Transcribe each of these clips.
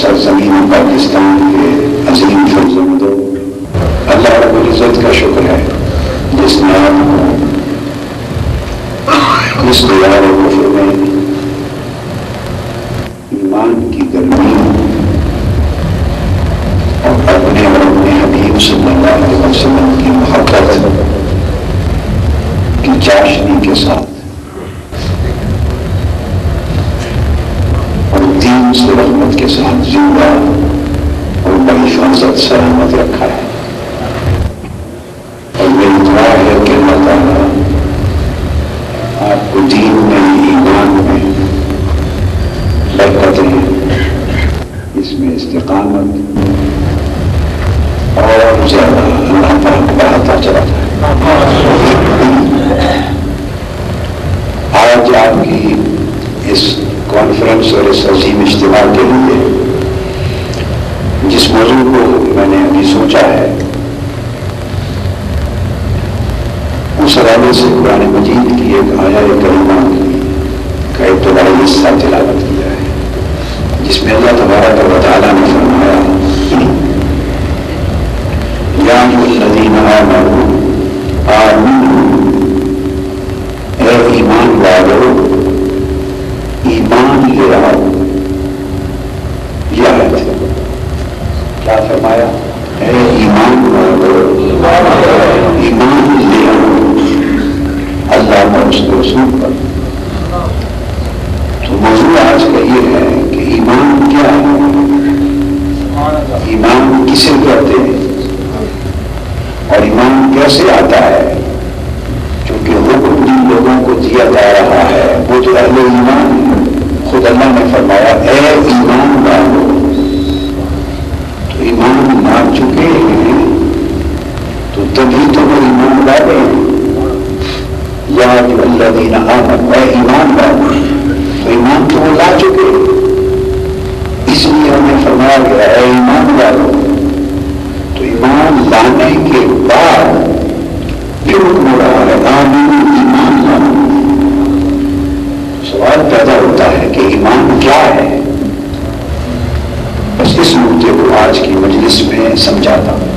سرزمین پاکستان کے عظیم فرزندوں، اللہ رب العزت کا شکر ہے جس نے آپ کو اس دیار کفر میں ایمان کی گرمی اور اپنے اور اپنے حبیب صلی اللہ علیہ وسلم کی محبت کی چاشنی کے ساتھ سے رحمت کے ساتھ زندہ اور بڑی حفاظت سلامت رکھا ہے، اور میری دعا ہے کہ اللہ تعالیٰ آپ کو دین میں، ایمان میں برکتیں، اس میں استقامت اور زیادہ اللہ پاک بڑھاتا چلا جائے۔ آج آپ کی اس کانفرنس اور اس عظیم اجتماع کے لیے جس موضوع کو میں نے ابھی سوچا ہے، اس حوالے سے قرآن مجید کی ایک آیہ کریمہ کا ابتدائی حصہ تلاوت کیا ہے، جس میں اللہ تبارک و تعالیٰ نے فرمایا یا ایھا الذین آمنوا آمنوا، اے ایمان والو ایمان لے آؤ۔ یہ آیت ہے، کیا فرمایا؟ اے ایمان والو ایمان لے آؤ اللہ اور اس کے رسول پر۔ تو موضوع آج کا یہ ہے کہ ایمان کیا ہے، ایمان کسے کہتے ہیں اور ایمان کیسے آتا ہے، کیونکہ حکم جن لوگوں کو دیا جا رہا ہے وہ تو اہل ایمان ہے۔ خود اللہ نے فرمایا اے ایمان والو، تو ایمان مان چکے ہیں تو تبھی تو وہ ایمان والے ہیں۔ یا ایھا الذین آمنوا، اے ایمان والو، تو ایمان تو وہ لا چکے، اس لیے ہمیں فرمایا گیا اے ایمان والو۔ تو ایمان لانے کے بعد پھر حکم ہو رہا ہے آمین، ایمان لانا۔ سوال پیدا ہوتا ہے کہ ایمان کیا ہے؟ بس اس نقطے کو آج کی مجلس میں سمجھاتا ہوں۔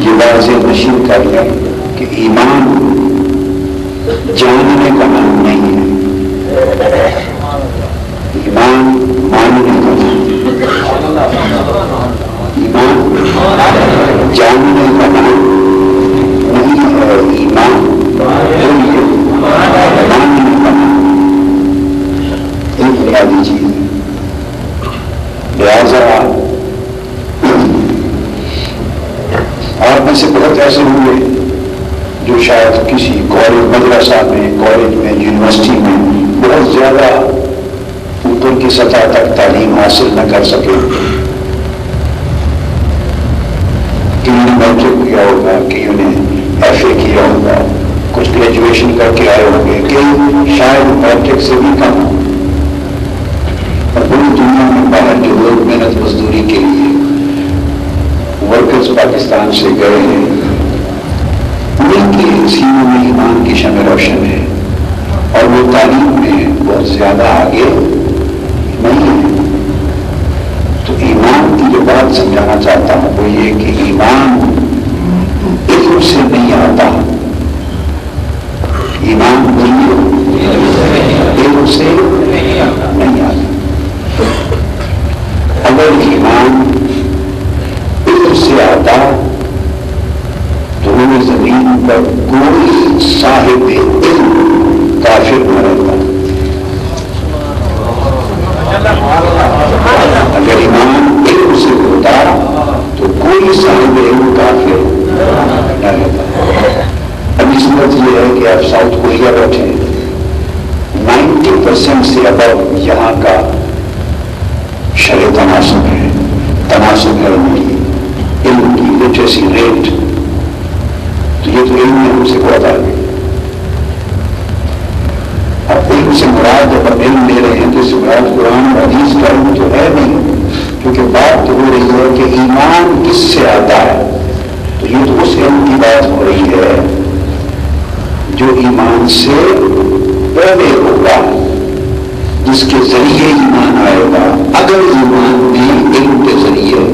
یہ واضح نشین کر لیں کہ ایمان جاننے کا نام نہیں ہے، ایمان ماننے کا نام، ایمان جاننے کا نام نہیں ہے، ایمان ماننے کا نام ایک بنیادی چیز ہے۔ لہذا آپ میں سے بہت ایسے ہوئے جو شاید کسی کالج، مدرسہ میں، کالج میں، یونیورسٹی میں بہت زیادہ اوپر کی سطح تک تعلیم حاصل نہ کر سکے، کیوں نے میٹرک کیا ہوگا، کیوں نے ایف اے کیا ہوگا، کچھ گریجویشن کر کے آئے ہوں گے، کہ شاید میٹرک سے بھی کم ہو، اور پوری دنیا میں باہر جو لوگ محنت مزدوری کے لیے ورکرز پاکستان سے گئے ہیں، ان کے سینوں میں ایمان کی شمع روشن ہے، اور وہ تعلیم میں بہت زیادہ آگے نہیں ہے۔ تو ایمان کی جو بات سمجھانا چاہتا ہوں وہ یہ کہ ایمان علم سے نہیں آتا، ایمان علم سے نہیں آتا۔ اگر ایمان علم سے آتا تو روئے زمین پر کوئی صاحب علم کافر نہ رہتا۔ اگر ایمان علم سے ہوتا تو کوئی صاحب علم کافر نہ رہتا۔ ابھی صورت یہ ہے کہ آپ ساؤتھ کوریا بیٹھے 90% سے ابو یہاں کا شرع تناسب ہے، تناسب ہے علم کی لٹریسی ریٹ، تو یہ تو علم میں ہم سے بہت آگے۔ اب علم سے مراد جب ہم علم لے رہے ہیں تو اس سے مراد قرآن اور حدیث کا علم تو ہے نہیں، کیونکہ بات تو ہو رہی ہے کہ ایمان کس سے آتا ہے، تو یہ تو اس علم کی بات ہو رہی ہے جو ایمان سے پہلے ہوگا، جس کے ذریعے ایمان آئے گا، اگر ایمان میں علم کے ذریعے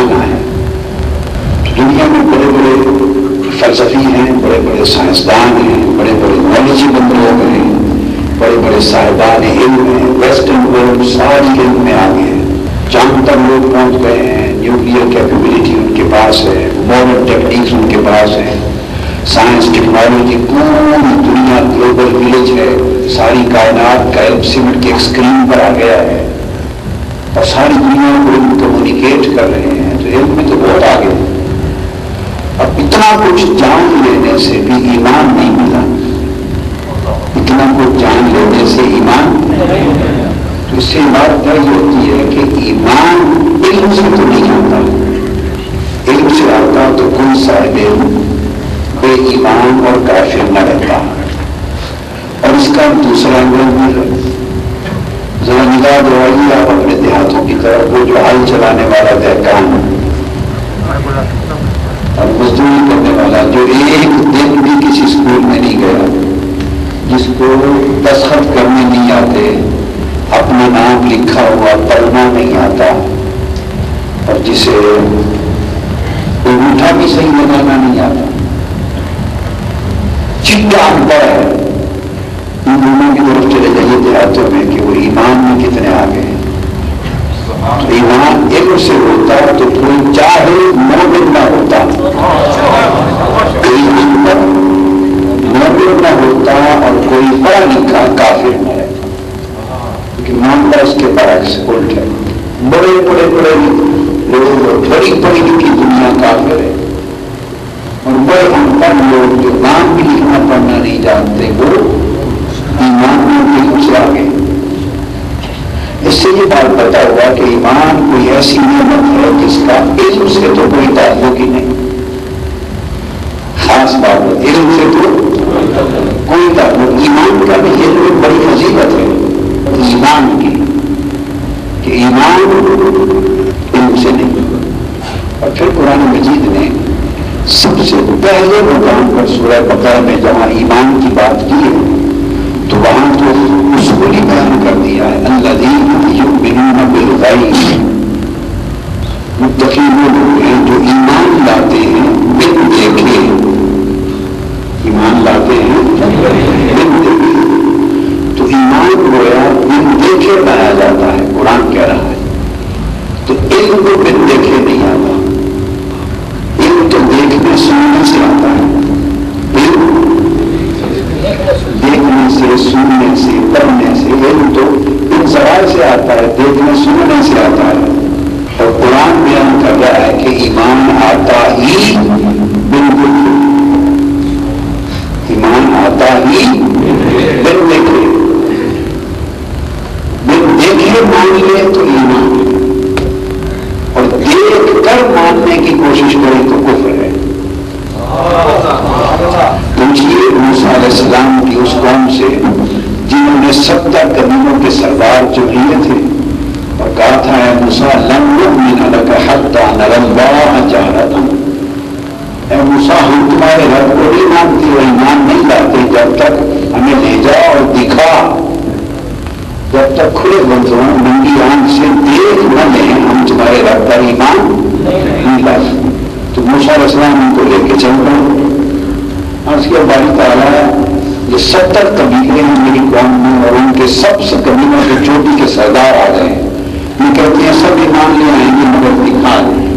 آنا ہے۔ دنیا میں بڑے بڑے فلسفی ہیں، بڑے بڑے سائنسدان ہیں، بڑے بڑے نالجیبل لوگ ہیں، بڑے بڑے صاحبان علم ہیں، ویسٹرن ورلڈ ساری علم میں آگے ہیں، چاند تک لوگ پہنچ گئے ہیں، نیوکلیئر کیپیبلٹی ان کے پاس ہے، ماڈرن ٹیکنیکس ان کے پاس ہے، سائنس ٹیکنالوجی پوری دنیا گلوبل ولیج ہے، ساری کائنات کا علم سمٹ کے ایک اسکرین پر آ گیا ہے، اور ساری دنیا کو علم کمیونیکیٹ کر رہے ہیں، تو علم میں تو بہت آگے ہے۔ اب اتنا کچھ جان لینے سے بھی ایمان نہیں ملا، اتنا کچھ جان لینے سے ایمان، تو اس سے بات طے ہوتی ہے کہ ایمان علم سے تو نہیں آتا، علم سے آتا تو کوئی صاحب علم بے ایمان اور کافر نہ رہتا۔ اور اس کا دوسرا اینگل بھی ہے، ذرا نگاہ دوڑائیے آپ اپنے دیہاتوں کی طرف، وہ جو ہل چلانے والا دہقان اور مزدوری کرنے والا جو ایک دن بھی کسی اسکول میں نہیں گیا، جس کو دستخط کرنے نہیں آتے، اپنا نام لکھا ہوا پڑھنا نہیں آتا، اور جسے انگوٹھا بھی صحیح لگانا نہیں آتا، چٹا انپڑھ ہے، ان دونوں کی طرف چلے جائیے دیہاتوں میں کہ وہ ایمان میں کتنے آگے ہیں۔ تو ایمان علم سے ہوتا تو کوئی چاہے مومن نہ ہوتا، ایمان پر مومن نہ ہوتا اور کوئی پڑھا لکھا کافر نہ رہتا، کیونکہ معاملہ اس کے برعکس الٹ ہے۔ بڑے بڑے بڑے لوگ، بڑی پڑھی لکھی دنیا کافر ہے، اور بڑے ان پڑھ لوگ جو نام بھی لکھنا پڑھنا نہیں جانتے وہ ایمان میں علم سے آگے۔ اس سے یہ بات پتا ہوا کہ ایمان کوئی ایسی نعمت ہے جس کا علم سے تو کوئی تعلق ہی نہیں، خاص بات ہے، علم سے تو کوئی تعلق، ایمان کا بھی علم بڑی فضیلت ہے ایمان کی، کہ ایمان علم سے نہیں۔ اور پھر قرآن مجید نے سب سے پہلے مقام پر سورہ بقرہ میں جہاں ایمان کی بات کی ہے تو وہاں تو اصول ہی بیان کر دیا ہے، الذین یؤمنون بالغیب، متقی وہ لوگ ہیں جو ایمان لاتے ہیں بن دیکھے، ایمان لاتے ہیں بن دیکھے، تو ایمان گویا بن دیکھے لایا جاتا ہے، قرآن کہہ رہا ہے، تو علم کو بن دیکھے نہیں آتا، علم تو دیکھنے سننے سے آتا ہے، علم دیکھنے سے، سننے سے، پڑھنے سے، علم تو ان ذرائع سے آتا ہے، دیکھنے سننے سے آتا ہے، اور قرآن بیان کر رہا ہے کہ ایمان آتا ہی بالکل، ایمان آتا ہی بن دیکھے، بن دیکھے مان لے تو ایمان ہے، اور دیکھ کر ماننے کی کوشش کرے تو کفر ہے۔ پوچھیے موسیٰ علیہ السلام کی اس قوم سے جنہوں نے 70 قبیلوں کے سردار چنے تھے اور کہا تھا اے موسیٰ لن نؤمن لک حتی نری اللہ جہرۃ، اے موسیٰ ہم تمہارے رب کو نہیں مانتے اور ایمان نہیں لاتے جب تک ہمیں لے جاؤ اور دکھا، جب تک کھلے بندوں ننگی آنکھ سے دیکھ نہ لیں ہم تمہارے رب پر ایمان نہیں لاتے۔ تو موسیٰ علیہ السلام ان کو لے کے چل رہے، آج کے باری تعالیٰ یہ 70 قبیلے ہیں میری قوم میں اور ان کے سب سے قبیلوں کے چوٹی کے سردار آ گئے، یہ کہتے ہیں سب ایمان لے آئیں گے مگر دکھا دیں،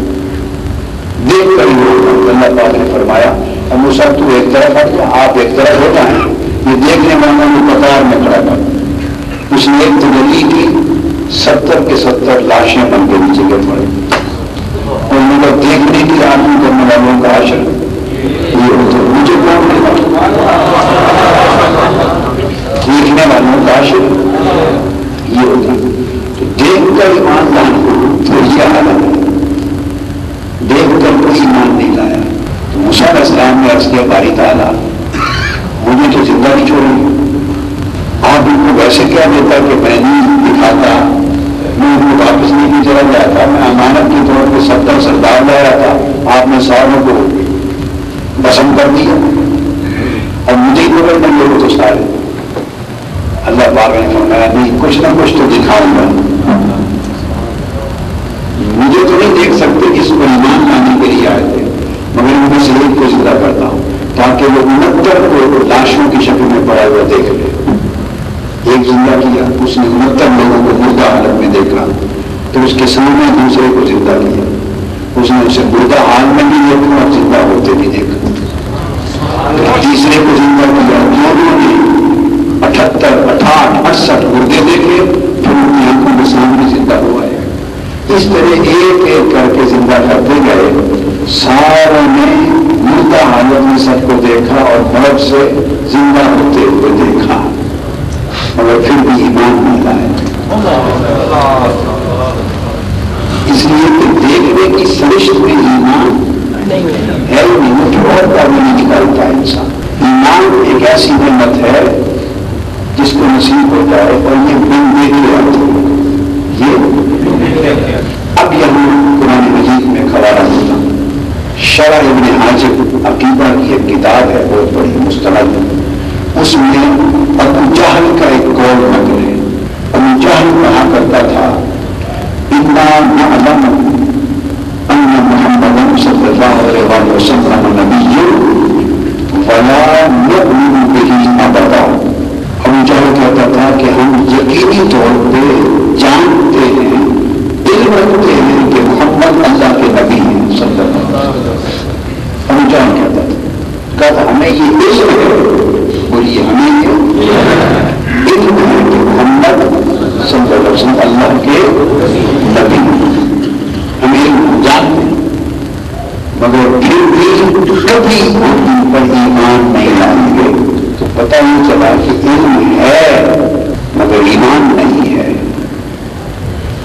دیکھ کر ہی ہوگا۔ اللہ پاک نے فرمایا اے موسیٰ تو ایک طرف ہٹ جا، آپ ایک طرف ہو جائیں، یہ دیکھنے والوں کو قطار میں کھڑا کر۔ اس نے ایک تجلی کی، 70 کے 70 لاشیں بن کے نیچے گر پڑے، اور مگر دیکھنے کی آرزو کرنے والوں کا حشر یہ ہوتا، مجھے کون نہیں دیکھنے والوں کا حشر یہ ہوتا۔ تو دیکھ کر ایمان لانا تو یہ حالت ہے، دیکھ کر کوئی ایمان نہیں لایا۔ تو موسیٰ علیہ السلام نے عرض کیا باری تعالیٰ مجھے تو زندہ نہیں چھوڑیں، آپ ان کو ویسے کیا دیتا کہ میں نہیں دکھاتا، میں ان کو واپس نہیں چلا جاتا، میں امانت کے طور پہ 70 سردار لایا تھا، آپ نے ساروں کو بسم کر دیا اور مجھے ہی پکڑ دیں گے وہ تو سارے۔ اللہ پاک نے فرمایا نہیں، کچھ نہ کچھ تو دکھاؤں گا، مجھے تو نہیں دیکھ سکتے کہ اس کو ایمان لانے کے لیے آئے تھے، مگر ان میں سے ایک کو زندہ کرتا ہوں تاکہ وہ 69 کو لاشوں کی شکل میں پڑا ہوا دیکھ لے۔ ایک زندہ کیا، اس نے 69 لوگوں کو مردہ حالت میں دیکھا، تو اس کے سامنے دوسرے کو زندہ کیا، اس نے اسے مردہ حال میں بھی دیکھا اور زندہ ہوتے بھی دیکھا، تیسرے کو زندہ کیا، دونوں نے 78 68 68 مردے دیکھے، پھر ان کی آنکھوں کے سامنے زندہ ہوا ہے۔ اس طرح ایک ایک کر کے زندہ کرتے گئے، ساروں نے مردہ حالت میں سب کو دیکھا اور موت سے زندہ ہوتے ہوئے دیکھا، مگر پھر بھی ایمان نہیں لائے۔ اس لیے کہ دیکھنے کی سرشت میں ایمان ہے نہیں، کہ اور کا بھی نہیں نکالتا ہے انسان۔ ایمان ایک ایسی نعمت ہے جس کو نصیب ہو جائے اور یہ بن دیکھے آتے ہیں۔ اب یہاں قرآن مجید میں کھڑا رہتا ہوں، شرح ابن حاجب عقیدہ کی ایک کتاب ہے بہت بڑی مستند، اس میں ابو جہل کا ایک قول نقل ہے۔ ابو جہل کہا کرتا تھا انا نعلم ان محمدا صلی اللہ علیہ وسلم نبی ولا نؤمن به ابدا۔ ابو جہل کہتا تھا کہ ہم یقینی طور پہ جانتے ہیں، علم رکھتے ہیں کہ محمد اللہ کے نبی ہیں صلی اللہ علیہ وسلم۔ ابو جہل کہتا تھا، کہا ہمیں یہ علم ہے، بولیے ہمیں یہ علم ہے کہ محمد صلی اللہ علیہ وسلم اللہ کے نبی ہیں، ہمیں علم جانتے ہیں، مگر پھر بھی کبھی ان پر ایمان نہیں لائیں گے۔ تو پتہ نہیں چلا کہ علم ہے مگر ایمان نہیں ہے۔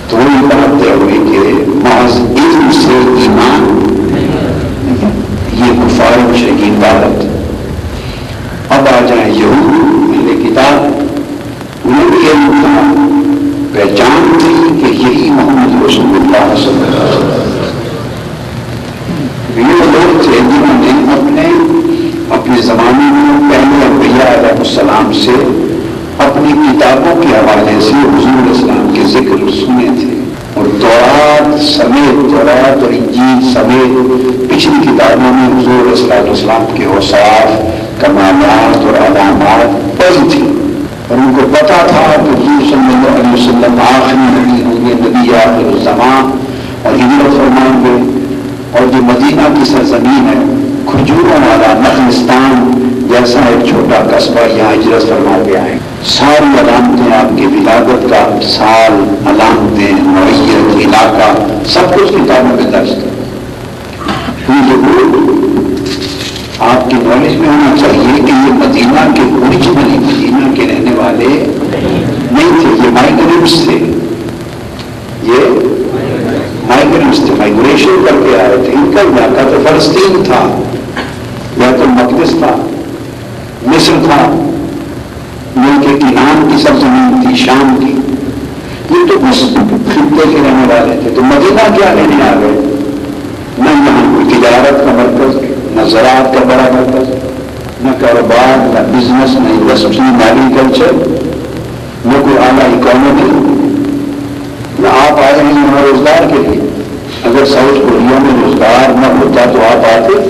تو وہی بات طے ہوئی کہ محض علم سے ایمان نہیں، یہ کفار مشرکین بات۔ اب آ جائیں یہود اہل کتاب، انہیں بھی علم تھا، پہچان تھی کہ یہی محمد رسول اللہ صلی اللہ علیہ وسلم۔ یہ لوگ تھے جنہوں نے اپنے زمانے میں پہلے انبیاء علیہ السلام سے اپنی کتابوں کے حوالے سے حضور اسلام کے ذکر سنے تھے، اور تورات سمیت، تورات اور انجیل سمیت پچھلی کتابوں میں حضور اسلام کے اوصاف، کمالات اور علامات پڑھی تھی، اور ان کو پتا تھا کہ حضور صلی اللہ علیہ وسلم آخری نبی ہوں گے، نبی آخر الزمان، اور ہجرت فرمائیں گے، اور جو مدینہ کی سرزمین ہے، کھجوروں والا نخلستان جیسا ایک چھوٹا قصبہ، یہاں ہجرت فرما کے آئے۔ ساری علامتیں آپ کی ولادت کا سال، علامتیں، نوعیت، علاقہ، سب کچھ کتابوں میں درج تھا۔ آپ کی نالج میں ہونا چاہیے کہ یہ مدینہ کے اوریجنلی مدینہ کے رہنے والے نہیں تھے، یہ مائیگرینٹس تھے، یہ مائیگرینٹس تھے، مائیگریشن کر کے آئے تھے. ان کا علاقہ تو فلسطین تھا، بیت المقدس تھا، مصر تھا، ملک کنعان کی سرزمین تھی، شام کی. یہ تو اس خطے کے رہنے والے تھے. تو مدینہ کیا لینے آ گئے؟ نہ یہاں کوئی تجارت کا مرکز، نہ زراعت کا بڑا مرکز، نہ کاروبار، نہ بزنس، نہ انڈسٹری، نہ ایگریکلچر، نہ کوئی اعلیٰ اکانومی. نہ آپ آئے ہیں یہاں روزگار کے لیے. اگر ساؤتھ کوریا میں روزگار نہ ہوتا تو آپ آتے.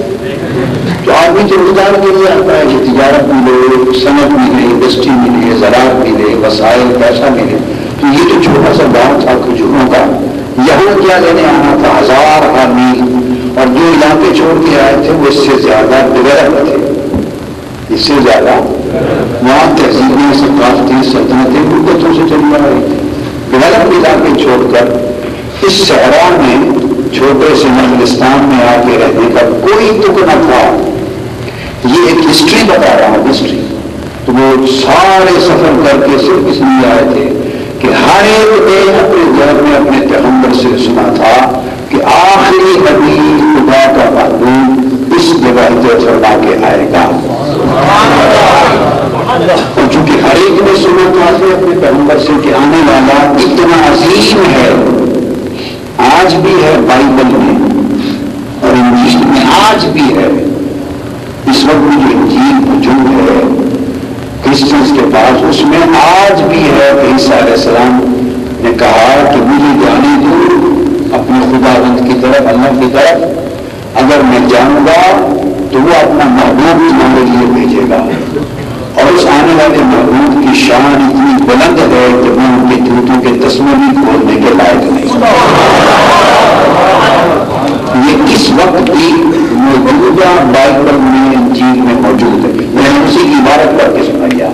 تو آدمی جو روزگار کے لیے آتا ہے کہ تجارت ملے، صنعت ملے، انڈسٹری ملے، زراعت ملے، وسائل، پیسہ ملے. تو یہ تو چھوٹا سا گاؤں تھا کھجوروں کا، یہاں کیا لینے آنا تھا؟ 1000 میل. اور جو علاقے چھوڑ کے آئے تھے وہ اس سے زیادہ ڈیولپ تھے، اس سے زیادہ وہاں تہذیبیں، ثقافتیں، سلطنتیں مدتوں سے چلی آ رہی تھی. ڈیولپ علاقے چھوڑ کر اس صحرا میں چھوٹے سے نخلستان میں آ کے رہنے کا کوئی تک نہ تھا. یہ ایک ہسٹری بتا رہا ہوں، ہسٹری. تو وہ سارے سفر کر کے صرف اس لیے آئے تھے کہ ہر ایک نے اپنے گھر میں اپنے پیغمبر سے سنا تھا کہ آخری نبی خدا کا محبوب اس جگہ ہجرت فرما کے آئے گا. اور چونکہ ہر ایک نے سنا تھا اپنے پیغمبر سے کہ آنے والا اتنا عظیم ہے. آج بھی ہے بائبل میں اور انجیل میں، آج بھی ہے. اس وقت میں جو انجیل موجود ہے کرسچنس کے پاس، اس میں آج بھی ہے کہ عیسیٰ علیہ السلام نے کہا کہ مجھے جانے دو اپنے خداوند کی طرف، اللہ کی طرف. اگر میں جاؤں گا تو وہ اپنا محبوب تمہارے لیے بھیجے گا. اور اس آنے والے محبوب کی شان اتنی بلند ہے کہ میں ان کے جوتوں کے تسمے بھی کھولنے کے لائق نہیں. یہ اس وقت کی موجودہ بائبل میں، انجیل میں موجود ہے. میں نے اسی کی عبارت کر کے سنایا.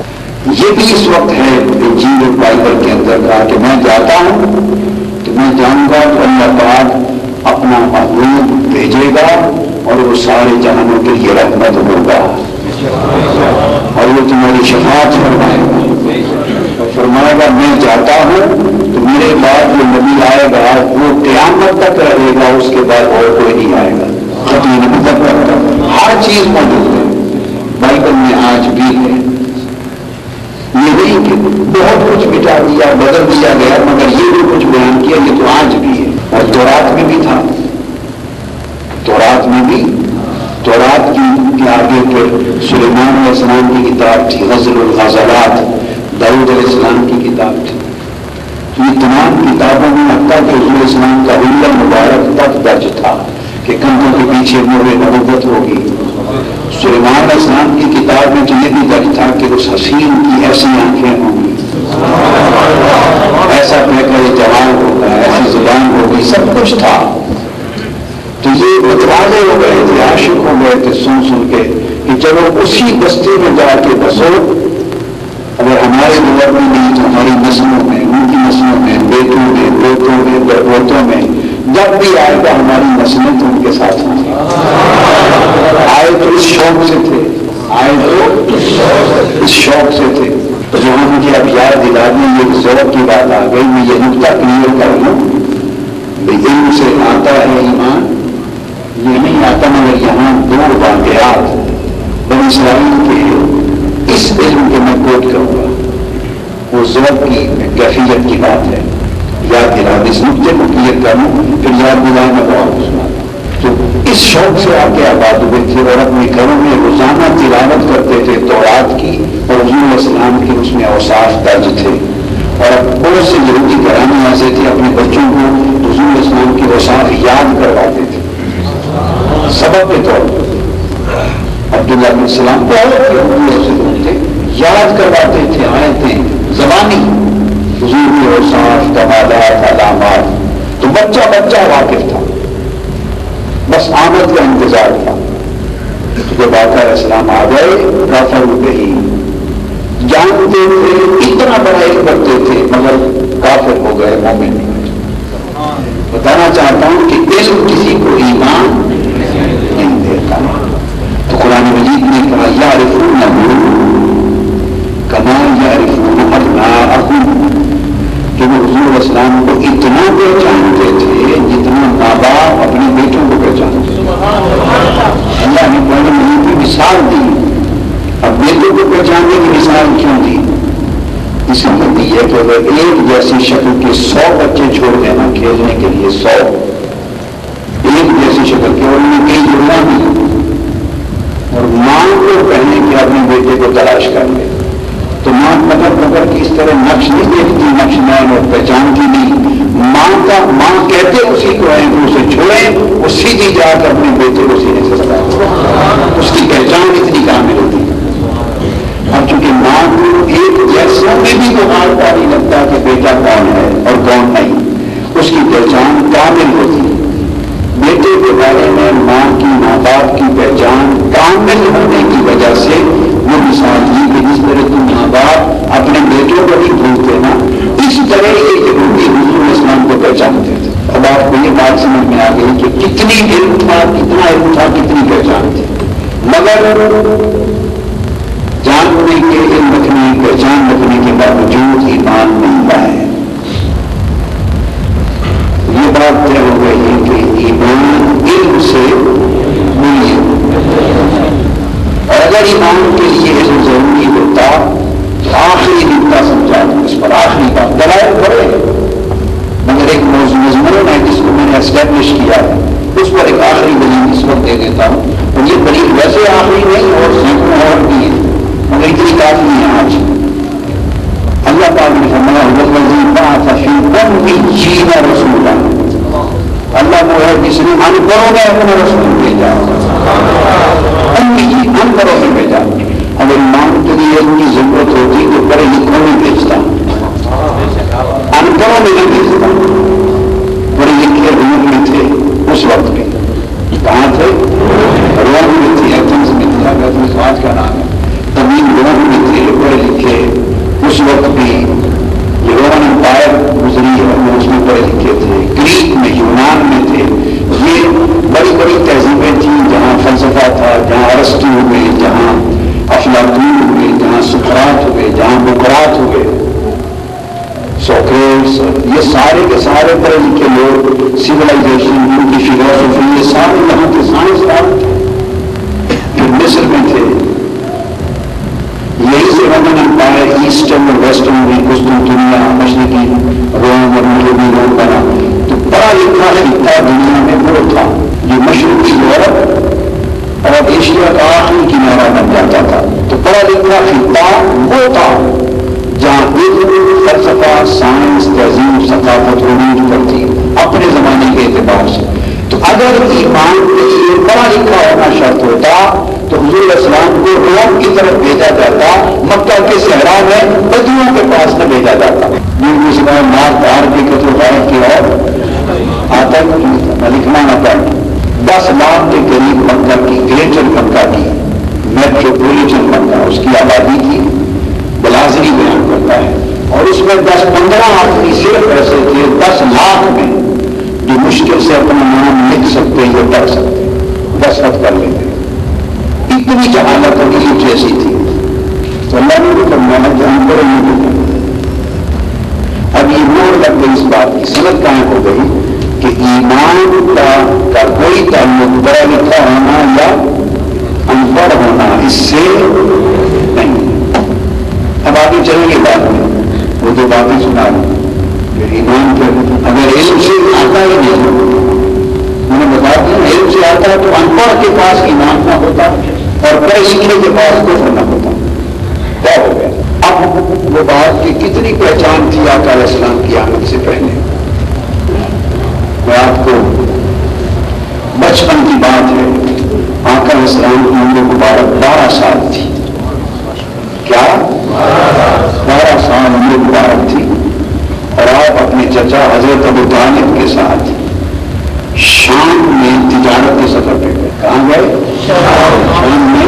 یہ بھی اس وقت ہے انجیل اور بائبل کے اندر کا کہ میں جاتا ہوں تو میں جاؤں گا تو اللہ پاک اپنا محبوب بھیجے گا اور وہ سارے جہانوں کے لیے رحمت ہوگا اور وہ تمہاری شفاعت فرمائے گا. فرمائے گا میں جاتا ہوں تو میرے بعد جو نبی آئے گا وہ قیامت تک رہے گا، اس کے بعد اور کوئی نہیں آئے گا. ختم تک رہتا ہر چیز موجود ہے بائبل میں، آج بھی ہے. یہ نہیں کہ بہت کچھ مٹا دیا، بدل دیا گیا، مگر یہ جو کچھ بیان کیا یہ تو آج بھی ہے. اور تورات میں بھی تھا، تورات میں بھی، تورات کی آگے پھر سلیمان علیہ السلام کی کتاب تھی، غزل الغزلات داؤد علیہ السلام کی کتاب تھی. تو یہ تمام کتابوں میں حتیٰ کہ حضور اسلام کا حلیہ مبارک تک درج تھا کہ کندھوں کے پیچھے مہر نبوت ہوگی. سلیمان علیہ السلام کی کتاب میں تو یہ بھی درج تھا کہ اس حسین کی ایسی آنکھیں ہوں گی، ایسا پیکر جوان ہوگا، ایسی زبان ہوگی، سب کچھ تھا. تو یہ متوازے ہو گئے تھے، عاشق ہو گئے تھے سن کے کہ چلو اسی بستی میں جا کے بسو. اگر ہمارے دور میں نہیں تو ہماری نسلوں میں، ان کی نسلوں میں، بیٹوں میں، بیٹوں میں، بہوتوں میں جب بھی آئے گا ہماری نسلیں تو ان کے ساتھ ہوں گی. آئے تو اس شوق سے تھے، آئے تو اس شوق سے تھے. جہاں مجھے اب یاد دلا دی یہ ذوق کی بات آ گئی، میں یہ نقطہ کلیئر کر لوں. علم سے آتا ہے ایمان، یہ نہیں آتا. مگر یہاں 2 واقعات بنی اسرائیل کے اس علم کے میں کوٹ کروں گا. وہ ذوق کی کیفیت کی بات ہے. یاد دلا اس نقطے کو کلیئر کروں، پھر یاد دلائیں میں بہت کچھ سنا. تو اس شوق سے آ کے آباد ہوئے تھے اور اپنے گھروں میں روزانہ تلاوت کرتے تھے تورات کی، اور حضور علیہ السلام کے اس میں اوصاف درج تھے. اور اب بہت سے یہودی گھرانے ایسے تھے اپنے بچوں کو حضور علیہ السلام کی اوصاف یاد کرواتے تھے سبب کے طور پر. عبداللہ بن السلام بہت یہودیوں سے لوگ تھے، یاد کرواتے تھے آیتیں زبانی، حضور کی اوصاف، کمالات، علامات. تو بچہ واقف تھا، بس آمد کا انتظار تھا. جب آقا علیہ السلام آ گئے کافر گئی، جانتے تھے اتنا بڑا علم کرتے تھے مگر کافر ہو گئے، مومن نہیں ہوئے. بتانا چاہتا ہوں کہ علم کسی کو ایمان نہیں دیتا. تو قرآن مجید نے کہا یعرفونہ کما یعرفون ابناءہم، کہ وہ حضور شیخ-ul-Islam کو اتنا پہچانتے تھے جتنا ماں باپ اپنے بیٹوں کو پہچانتے تھے. اللہ نے قرآن مجید کی مثال دی. اب بیٹوں کو پہچاننے کی مثال کیوں دی؟ اس لیے دی ہے کہ اگر ایک جیسی شکل کے 100 بچے چھوڑ دینا کھیلنے کے لیے 100 ایک جیسی شکل کے ان میں کئی جڑنا بھی اور ماں کو کہنے کہ اپنے بیٹے کو تلاش کر لے تو ماں پکڑ کی اس طرح نقش نہیں دیکھتی نقش نین اور پہچانتی نہیں. ماں کہتے اسی کو ہے کہ اسے چھوڑیں وہ سیدھی جا کر اپنے بیٹے کو سینے سے لگا اس کی پہچان اتنی کامل ہوتی ہے. اب چونکہ ماں کو ایک جیسا میں بھی تو مار پا نہیں لگتا کہ بیٹا کون ہے اور کون نہیں اس کی پہچان کامل ہوتی ہے. بیٹے کے بارے میں ماں کی ماں باپ کی پہچان کامل ہونے کی وجہ سے وہ مثال دی کہ جس طرح تم ماں باپ اپنے بیٹوں کو نہیں بھولتے نا اس طرح یہ یہودی حضور-ul-Islam کو پہچانتے تھے. اب آپ کو یہ بات سمجھ میں آ گئی کہ کتنی علم تھا کتنا علم تھا کتنی پہچان تھی مگر جاننے کے علم رکھنے پہچان رکھنے کے باوجود ایمان نہیں لائے. یہ بات طے ہو گئی ہے کہ ایمان علم سے نہیں ہے اور اگر ایمان کے لیے علم ضروری ہوتا تو آخری نقطہ سمجھا دوں اس پر آخری بات دلائل پڑے مگر ایک مضمون ہے جس کو میں نے اسٹیبلش کیا ہے اس پر ایک آخری دلیل اس وقت دے دیتا ہوں اور یہ دلیل ویسے آخری نہیں اور سینکڑوں اور بھی ہے مگر اتنی کافی ہے. آج اللہ پاک نے فرمایا والذی بعث فی الأمیین رسولا اللہ وہ ہے جس نے ان پڑھوں میں اپنا رسول بھیجا ان پڑھوں میں بھیجا. اگر ایمان کے لیے ان کی ضرورت ہوتی تو پڑھے لکھوں میں بھیجتا ان پڑھوں میں نہیں بھیجتا. پڑھے لکھے روم میں تھے اس وقت میں کہاں تھے روم میں تھے ایتھنز میں تھے ایتھنز آج کا نام ہے تمیم روم میں تھے پڑھے لکھے اس وقت بھی یہ رومن امپائر گزری ہے وہ اس میں پڑھے لکھے تھے. گریک میں یونان میں تھے. یہ بڑی بڑی تہذیبیں تھیں جہاں فلسفہ تھا جہاں ارسطو ہوئے جہاں افلاطون ہوئے جہاں سقراط ہوئے جہاں بقراط ہوئے سوکریٹس یہ سارے کے سارے پڑھے لکھے لوگ سیولائزیشن ان کی فلاسفی یہ سارے یہاں کے سائنسدان تھے. مصر میں تھے. یہی سے رومن امپائر ایسٹرن اور ویسٹرن میں قسطنطنیہ مشرقی روم اور مغربی روم بنا تو پڑھا لکھا خطہ دنیا میں وہ تھا جو مشرقی یورپ اور ایشیا کا آخری کنارہ بن جاتا تھا. تو پڑھا لکھا خطہ وہ تھا جہاں علم فلسفہ سائنس تہذیب ثقافت عروج پر تھی اپنے زمانے کے اعتبار سے. تو اگر ایمان کے لیے پڑھا لکھا ہونا شرط ہوتا تو حضور-ul-Islam کو روم کی طرف بھیجا جاتا. مکہ کے صحرا میں بدوؤں کے پاس نہ بھیجا جاتا جن کو سوائے مار دار کے قتل غارت کے اور آتا نہ لکھنا نہ پڑھنا. 10 لاکھ کے قریب مکہ کی گریٹر مکہ کی میٹروپولیٹن مکہ اس کی آبادی تھی. بلازری بیان کرتا ہے اور اس میں 10-15 آدمی صرف ایسے تھے 10 لاکھ میں جو مشکل سے اپنا نام لکھ سکتے یا پڑھ سکتے دستخط کر لیتے. اتنی جہالت اور علم جیسی تھی تو اللہ نے بھی فرمایا کہ ہم پڑھے نہیں. اب یہ مور لگ گئی اس بات کی سند کہاں ہو گئی کہ ایمان کا کوئی تعلق پڑھا لکھا ہونا یا ان پڑھ ہونا اس سے نہیں. اب آگے چلیں گے بات میں وہ جو باتیں سنا کہ ایمان کے اگر علم سے آتا ہی نہیں میں نے بتا دیا علم سے آتا ہے تو ان پڑھ کے پاس ایمان نہ ہوتا اور پڑھے لکھنے کے پاس کفر نہ ہوتا. کیا ہو گیا؟ اب وہ بات کی کتنی پہچان تھی آقا علیہ السلام کی آمد سے پہلے. میں آپ کو بچپن کی بات ہے آقا علیہ السلام کی عمر مبارک 12 سال تھی. کیا 12 سال عمر مبارک تھی اور آپ اپنے چچا حضرت ابو طالب کے ساتھ شام میں تجارت کے سفر پہ گئے. کہاں گئے؟ شام میں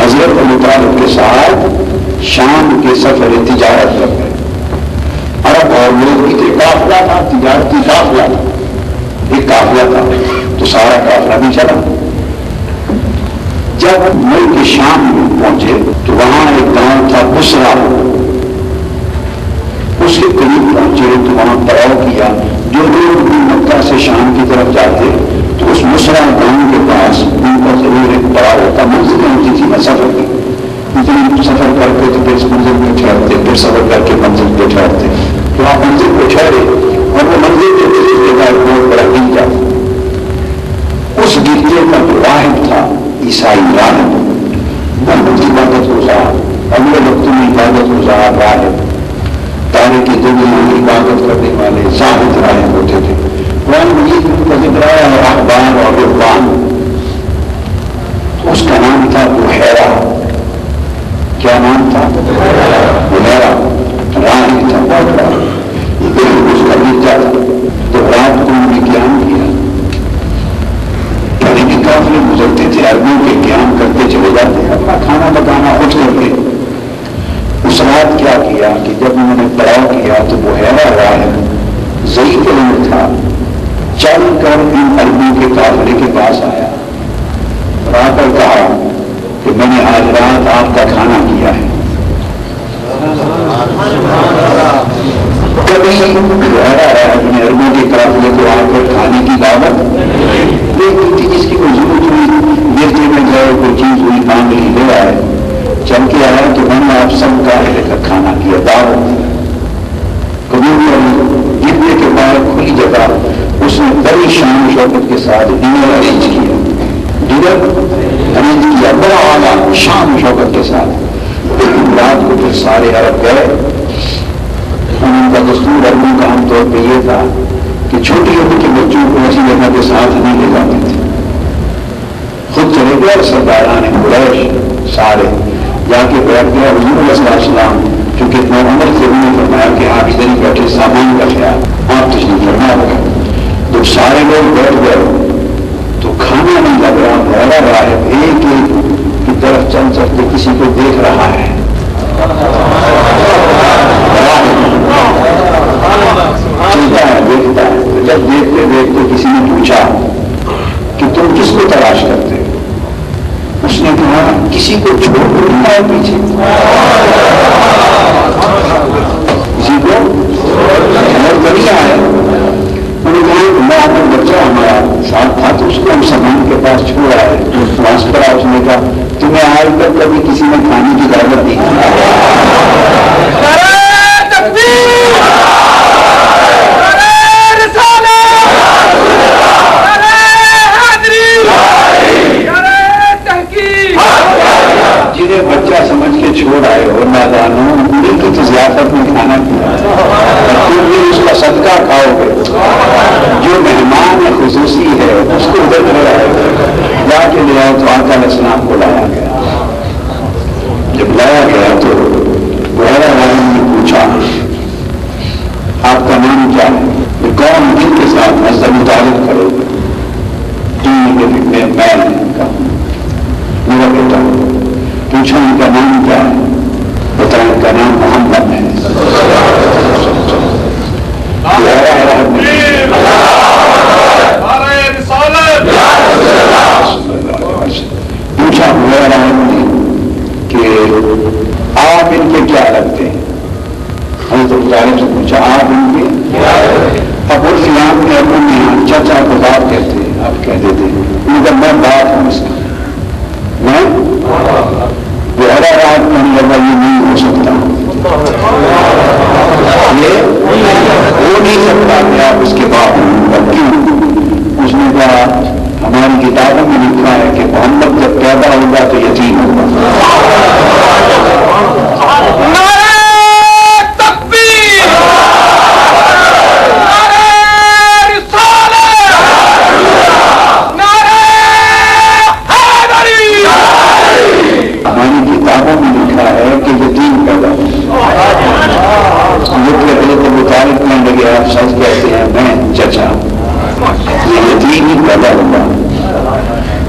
حضرت ابو طالب کے ساتھ شام کے سفر تجارت پر گئے. عرب اور لوگ کی قافلہ تھا تجارتی قافلہ تھا ایک قافلہ تھا تو سارا قافلہ بھی چلا. جب ملک شام میں پہنچے تو وہاں ایک گاؤں تھا بسرا. اس کے قریب پہنچے تو وہاں پڑاؤ کیا. جو لوگ بھی مکہ سے شام کی طرف جاتے تو اس مسرا گاؤں کے پاس ان کا ضرور ایک پڑاؤ ہوتا. منزلیں ہوتی تھی نا سفر کی, اتنی سفر کر کے تو پھر اس منزل پہ ٹھہرتے, پھر سفر کر کے منزل پہ ٹھہرتے. تو آپ منزل پہ ٹھہرے اور وہ منزل پہ بہت بڑا گرجا. اس گرجے کا جو راہب تھا عیسائی راہب, بہت عبادت گزار, اگلے وقت میں عبادت گزار راہب, تارے کی دنیا میں عبادت کرنے والے زاہد راہب ہوتے تھے. قرآن مجید میں کا ذکر آیا ہے احبار اور رہبان. اس کا نام تھا بحیرہ. کیا نام تھا؟ بحیرہ. راہب تھا بہت بڑا, اس کا گرجا تھا. تو رات کو انہوں نے قیام کیا. پہلے بھی قافلے گزرتے تھے, عربوں کے قیام کرتے چلے جاتے, اپنا کھانا پکانا خود کرتے. اس رات کیا کیا کہ جب انہوں نے پڑاؤ کیا تو بحیرہ راہب ضعیف علم تھا, چل کر ان عربوں کے قافلے کے پاس آیا اور آ کر کہا کہ میں نے آج رات آپ کا کھانا کیا ہے. کبھی بحیرہ راہب نے عربوں کے قافلے کو آ کر کھانے کی دعوت دیکھی تھی, جس کی کوئی ضرورت ہوئی دیکھنے میں جائے, کوئی چیز ہوئی مانگ لی, لے آئے. چل کے آیا تو میں نے آپ سب کا لے کر کھانا کیا. دعوت قبول جتنے کے بعد کھلی جگہ اس نے بڑی شان شوکت کے ساتھ ڈنر ارینج کیا. ڈنر ارینج کیا بڑا اعلیٰ شان شوکت کے ساتھ. رات کو پھر سارے عرب گئے. ان کا دستور عربوں کا عام طور پہ یہ تھا کہ چھوٹی عمر کے بچوں کو ایسی جگہ کے ساتھ نہیں لے جاتے تھے. خود چلے گئے اور سرداران قریش سارے جا کے بیٹھ گیا. حضور علیہ السلام چونکہ اتنا عمر سے انہوں نے فرمایا کہ آپ ادھر ہی بیٹھے, سامان کا خیال آپ تشریف فرما ہوگا. تو سارے لوگ بیٹھ گئے تو کھانا نہیں لگ رہا. بحیرہ راہب ایک ایک کی طرف چل چل کے کسی کو دیکھ رہا ہے. چلتا ہے, دیکھتا ہے. تو جب دیکھتے دیکھتے کسی نے پوچھا کہ تم کس کو تلاش کرتے ہو؟ اس نے کہا کسی کو چھوڑ کر نہیں آئے پیچھے, کسی کو اور نہیں آئے. انہوں نے کہا اللہ اپنا بچہ ہمارا ساتھ تھا تو اس کو ہم سامان کے پاس چھوڑا ہے. پاس پڑا. اس نے کہا تمہیں آج تک کبھی کسی نے کھانے کی دعوت دی؟ جنہیں بچہ سمجھ کے چھوڑ آئے اور نادانوں ان کی ضیافت میں کھانا کیا, تم بھی اس کا صدقہ کھاؤ گے. جو مہمان خصوصی ہے اس کو ادھر لے آئے, لا کے لے آئے تو آقا علیہ السلام کو لایا گیا. جب لایا گیا تو بحیرہ راہب نے پوچھا آپ کا نام کیا ہے؟ یہ کون جن کے ساتھ مسئلہ متعلق کرو گے؟ میں میرا بیٹا. پوچھا ان کا نام کیا ہے؟ بتایا ان کا نام محمد ہے. پوچھا کہ آپ ان کے کیا لگتے ہیں؟ حضرت طالب سے پوچھا آپ ان کے. اب اس اسلام میں اپنے چچا کو باپ کہتے ہیں, آپ کہہ دیتے ہیں. میں باپ ہوں اس کا. میں بحیرہ راہب کہنے لگا یہ نہیں ہو سکتا, یہ ہو نہیں سکتا کہ آپ اس کے باپ ہوں. کیوں؟ اس نے کہا ہماری کتابوں میں لکھا ہے کہ محمد جب پیدا ہوگا تو یتیم ہوگا. آپ سچ کہتے ہیں میں چچا یہ یتیم ہی پیدا ہوگا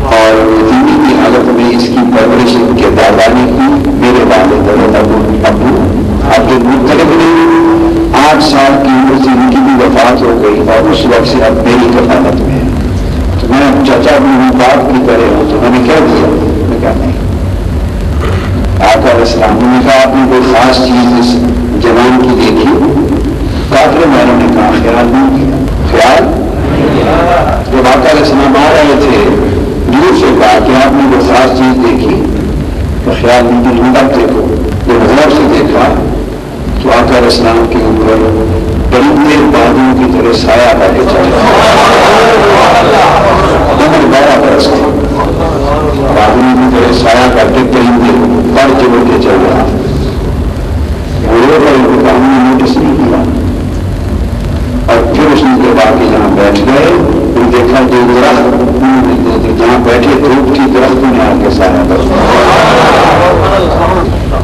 اور یتیمی کی حالت میں اس کی پرورش کے دادا نے کی. میرے والد ابو اب جو مختلف نے 8 سال کی عمر سے ان کی بھی وفات ہو گئی اور اس وقت سے اب میری کفالت میں ہے. تو میں چچا بھی ہوں, باپ بھی کرے ہوں, تو میں نے کیا دیا؟ میں کہا نہیں. آقا علیہ السلام نے کہا آپ نے کوئی خاص چیز اس جوان کی دیکھی؟ کافر والوں نے کہا خیال نہیں کیا. خیال جب آقا علیہ السلام آ رہے تھے دور سے کہا کہ آپ نے وہ خاص چیز دیکھی تو خیال نہیں کہ لنڈا دیکھو. جب غور سے دیکھا تو آقا علیہ السلام کے اوپر پرندے بادلوں کی طرح سایہ ڈالے چلے. عمر 12 برس کے بادلوں کی طرح سایہ کرتے پرندے بڑھ چڑھ کے چل رہا. ہم نے نوٹس نہیں کیا اور پھر اس نے کے بعد جہاں بیٹھ گئے پھر دیکھا جو درخت جہاں بیٹھے دھوپ کی درختوں نے آ کے سایہ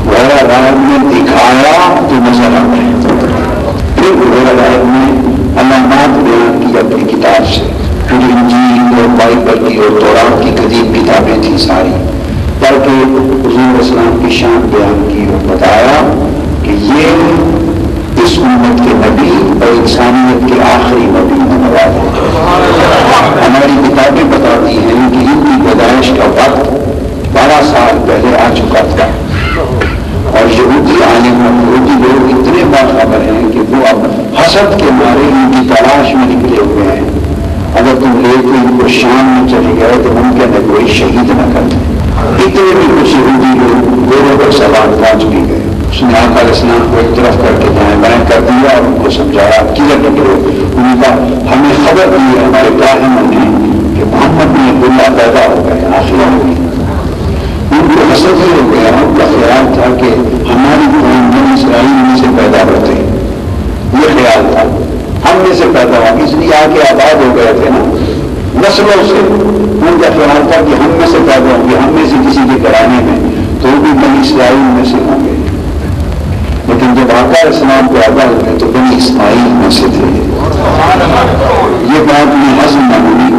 غیر رائب نے دکھایا تو نظر آ گئے. پھر غیر رائب نے علامات بیان کی اپنی کتاب سے. پھر انجیل اور بائبل کی اور تورات کی قدیم کتابیں تھیں ساری پڑھ کے حضور اسلام کی شان بیان کی اور بتایا کہ یہ اس امت کے نبی اور انسانیت کے آخری نبی ہونے والے ہیں. ہماری کتابیں بتاتی ہیں کہ ان کی پیدائش کا وقت 12 سال پہلے آ چکا تھا اور یہودی عالم اور یہودی لوگ اتنے باخبر ہیں کہ وہ اب حسد کے مارے ان کی تلاش میں نکلے ہوئے ہیں. اگر تم لے کے ان کو شام میں چلے گئے تو ممکن ہے کوئی شہید نہ کرتے. اتنے بھی کچھ یہودی لوگ گوروں پر سوال پہنچ بھی گئے. اس نے آقا علیہ السلام کو ایک طرف کر کے دائیں بائیں کر دیا اور ان کو سمجھایا آپ کدھر نکلو. انہوں نے کہا ہمیں خبر دی ہے ہمارے کاہنوں نے کہ محمد میں اللہ پیدا ہو گئے آخر ہو گئی. ان کو حسد ہی ہو گیا. ان کا خیال تھا کہ ہماری قوم بنی اسرائیل میں سے پیدا ہوتے. یہ خیال تھا ہم میں سے پیدا ہوا اس لیے آ کے آباد ہو گئے تھے نا نسلوں سے. ان کا خیال تھا کہ ہم میں سے پیدا ہوں گے ہم میں سے کسی کے گھرانے میں تو وہ بھی بنی اسرائیل میں سے ہوں گے. لیکن جب آقا علیہ السلام پیدا ہوئے تو بنی اسماعیل میں سے تھے. یہ بات میں ہضم نہ ہوئی.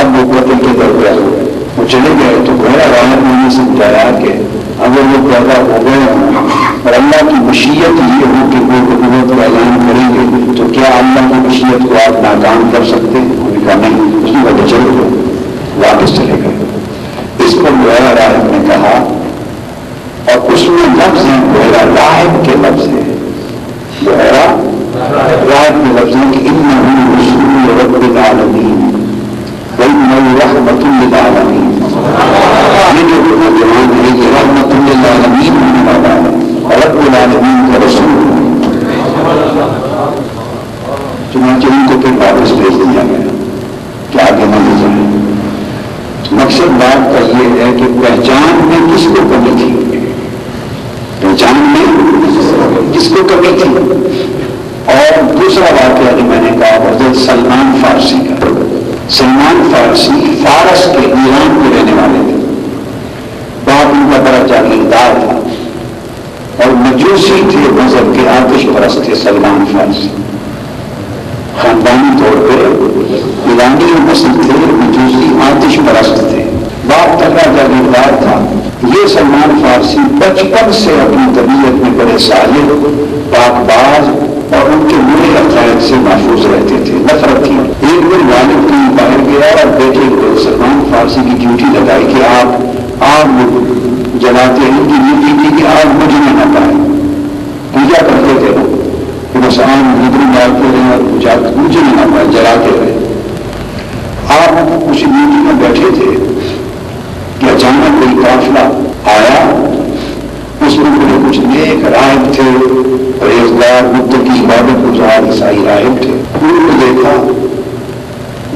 اب وہ قتل کے در پہ ہوئے وہ چلے گئے تو گویا رحمت نے سمجھایا کہ اگر وہ پیدا ہو گئے ہوں اور اللہ کی مشیت یہ ہو کہ وہ نبوت کا اعلان کریں گے تو کیا اللہ کی مشیت کو آپ ناکام کر سکتے ہیں؟ انہوں نے کہا نہیں. اس نے کہا چلے گئے واپس چلے گئے. اس پر گویا رحمت نے کہا اور اس میں لفظ ہیں گویا راہب کے لفظ ہیں گویا راہب کے لفظ ہیں کہ انہ رسول رب العالمین وَإِنَّهُ رَحْمَةٌ لِلْعَالَمِينَ. یہ جو نوجوان ہے یہ رحمت للعالمین ہونے والا ہے رب العالمین کا رسول. چنانچہ ان کو پھر واپس بھیج دیا گیا کہ آگے نہ لے جائیں. مقصد بات کا یہ ہے کہ پہچان میں کس کو کمی تھی. پہچان میں کس کو کمی تھی. اور دوسرا واقعہ جو میں نے کہا حضرت سلمان فارسی کا. سلمان فارسی فارس کے ایران کے رہنے والے تھے. باپ ان کا بڑا جاگیردار تھا اور مجوسی تھے مذہب کے آتش پرست تھے. سلمان فارسی خاندانی طور پہ ایرانی نسل تھے مجوسی آتش پرست تھے. باپ تگڑا جاگیردار تھا. یہ سلمان فارسی بچپن سے اپنی طبیعت میں بڑے صالح پاک باز اور ان کے برے عقائد سے محفوظ رہتے تھے. نفرت تھی. ایک دن والد کہیں باہر گیا اور بیٹے کو سلمان فارسی کی ڈیوٹی لگائی کہ آپ آگ جلاتے ہیں. ان کی ڈیوٹی تھی کہ آگ بجھنے نہ پائے. پوجا کرتے تھے نا کہ بس آگ گدری ڈالتے رہے اور پوجا بجھنے نہ پائے جلاتے رہے. آپ اسی ڈیوٹی میں بیٹھے تھے کہ اچانک کوئی قافلہ آیا. اس میں کچھ نیک راہب تھے پرہیزگار متقی عبادت گزار عیسائی راہب تھے. انہوں نے دیکھا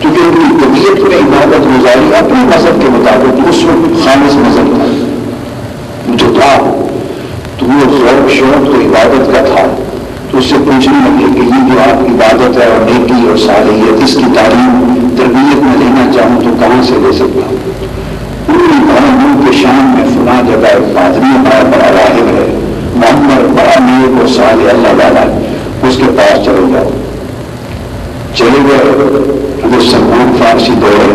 کیونکہ ان کی طبیعت میں عبادت گزاری اپنے مذہب کے مطابق اس وقت خالص مذہب تھا جو تھا تو وہ ذوق شوق تو عبادت کا تھا. تو اس سے پوچھنے لگے کہ یہ جو آپ کی عبادت ہے اور نیکی اور صالحیت اس کی تعلیم تربیت میں لینا چاہوں تو کہاں سے لے سکتا ہوں. انہوں کے شام میں فلاں جگہ ایک پادری ہمارا بڑا راہب ہے محمد بڑا نیک اور صالح اللہ والا ہے اس کے پاس چلے جاؤ. چلے گئے. وہ سلمان فارسی دوڑے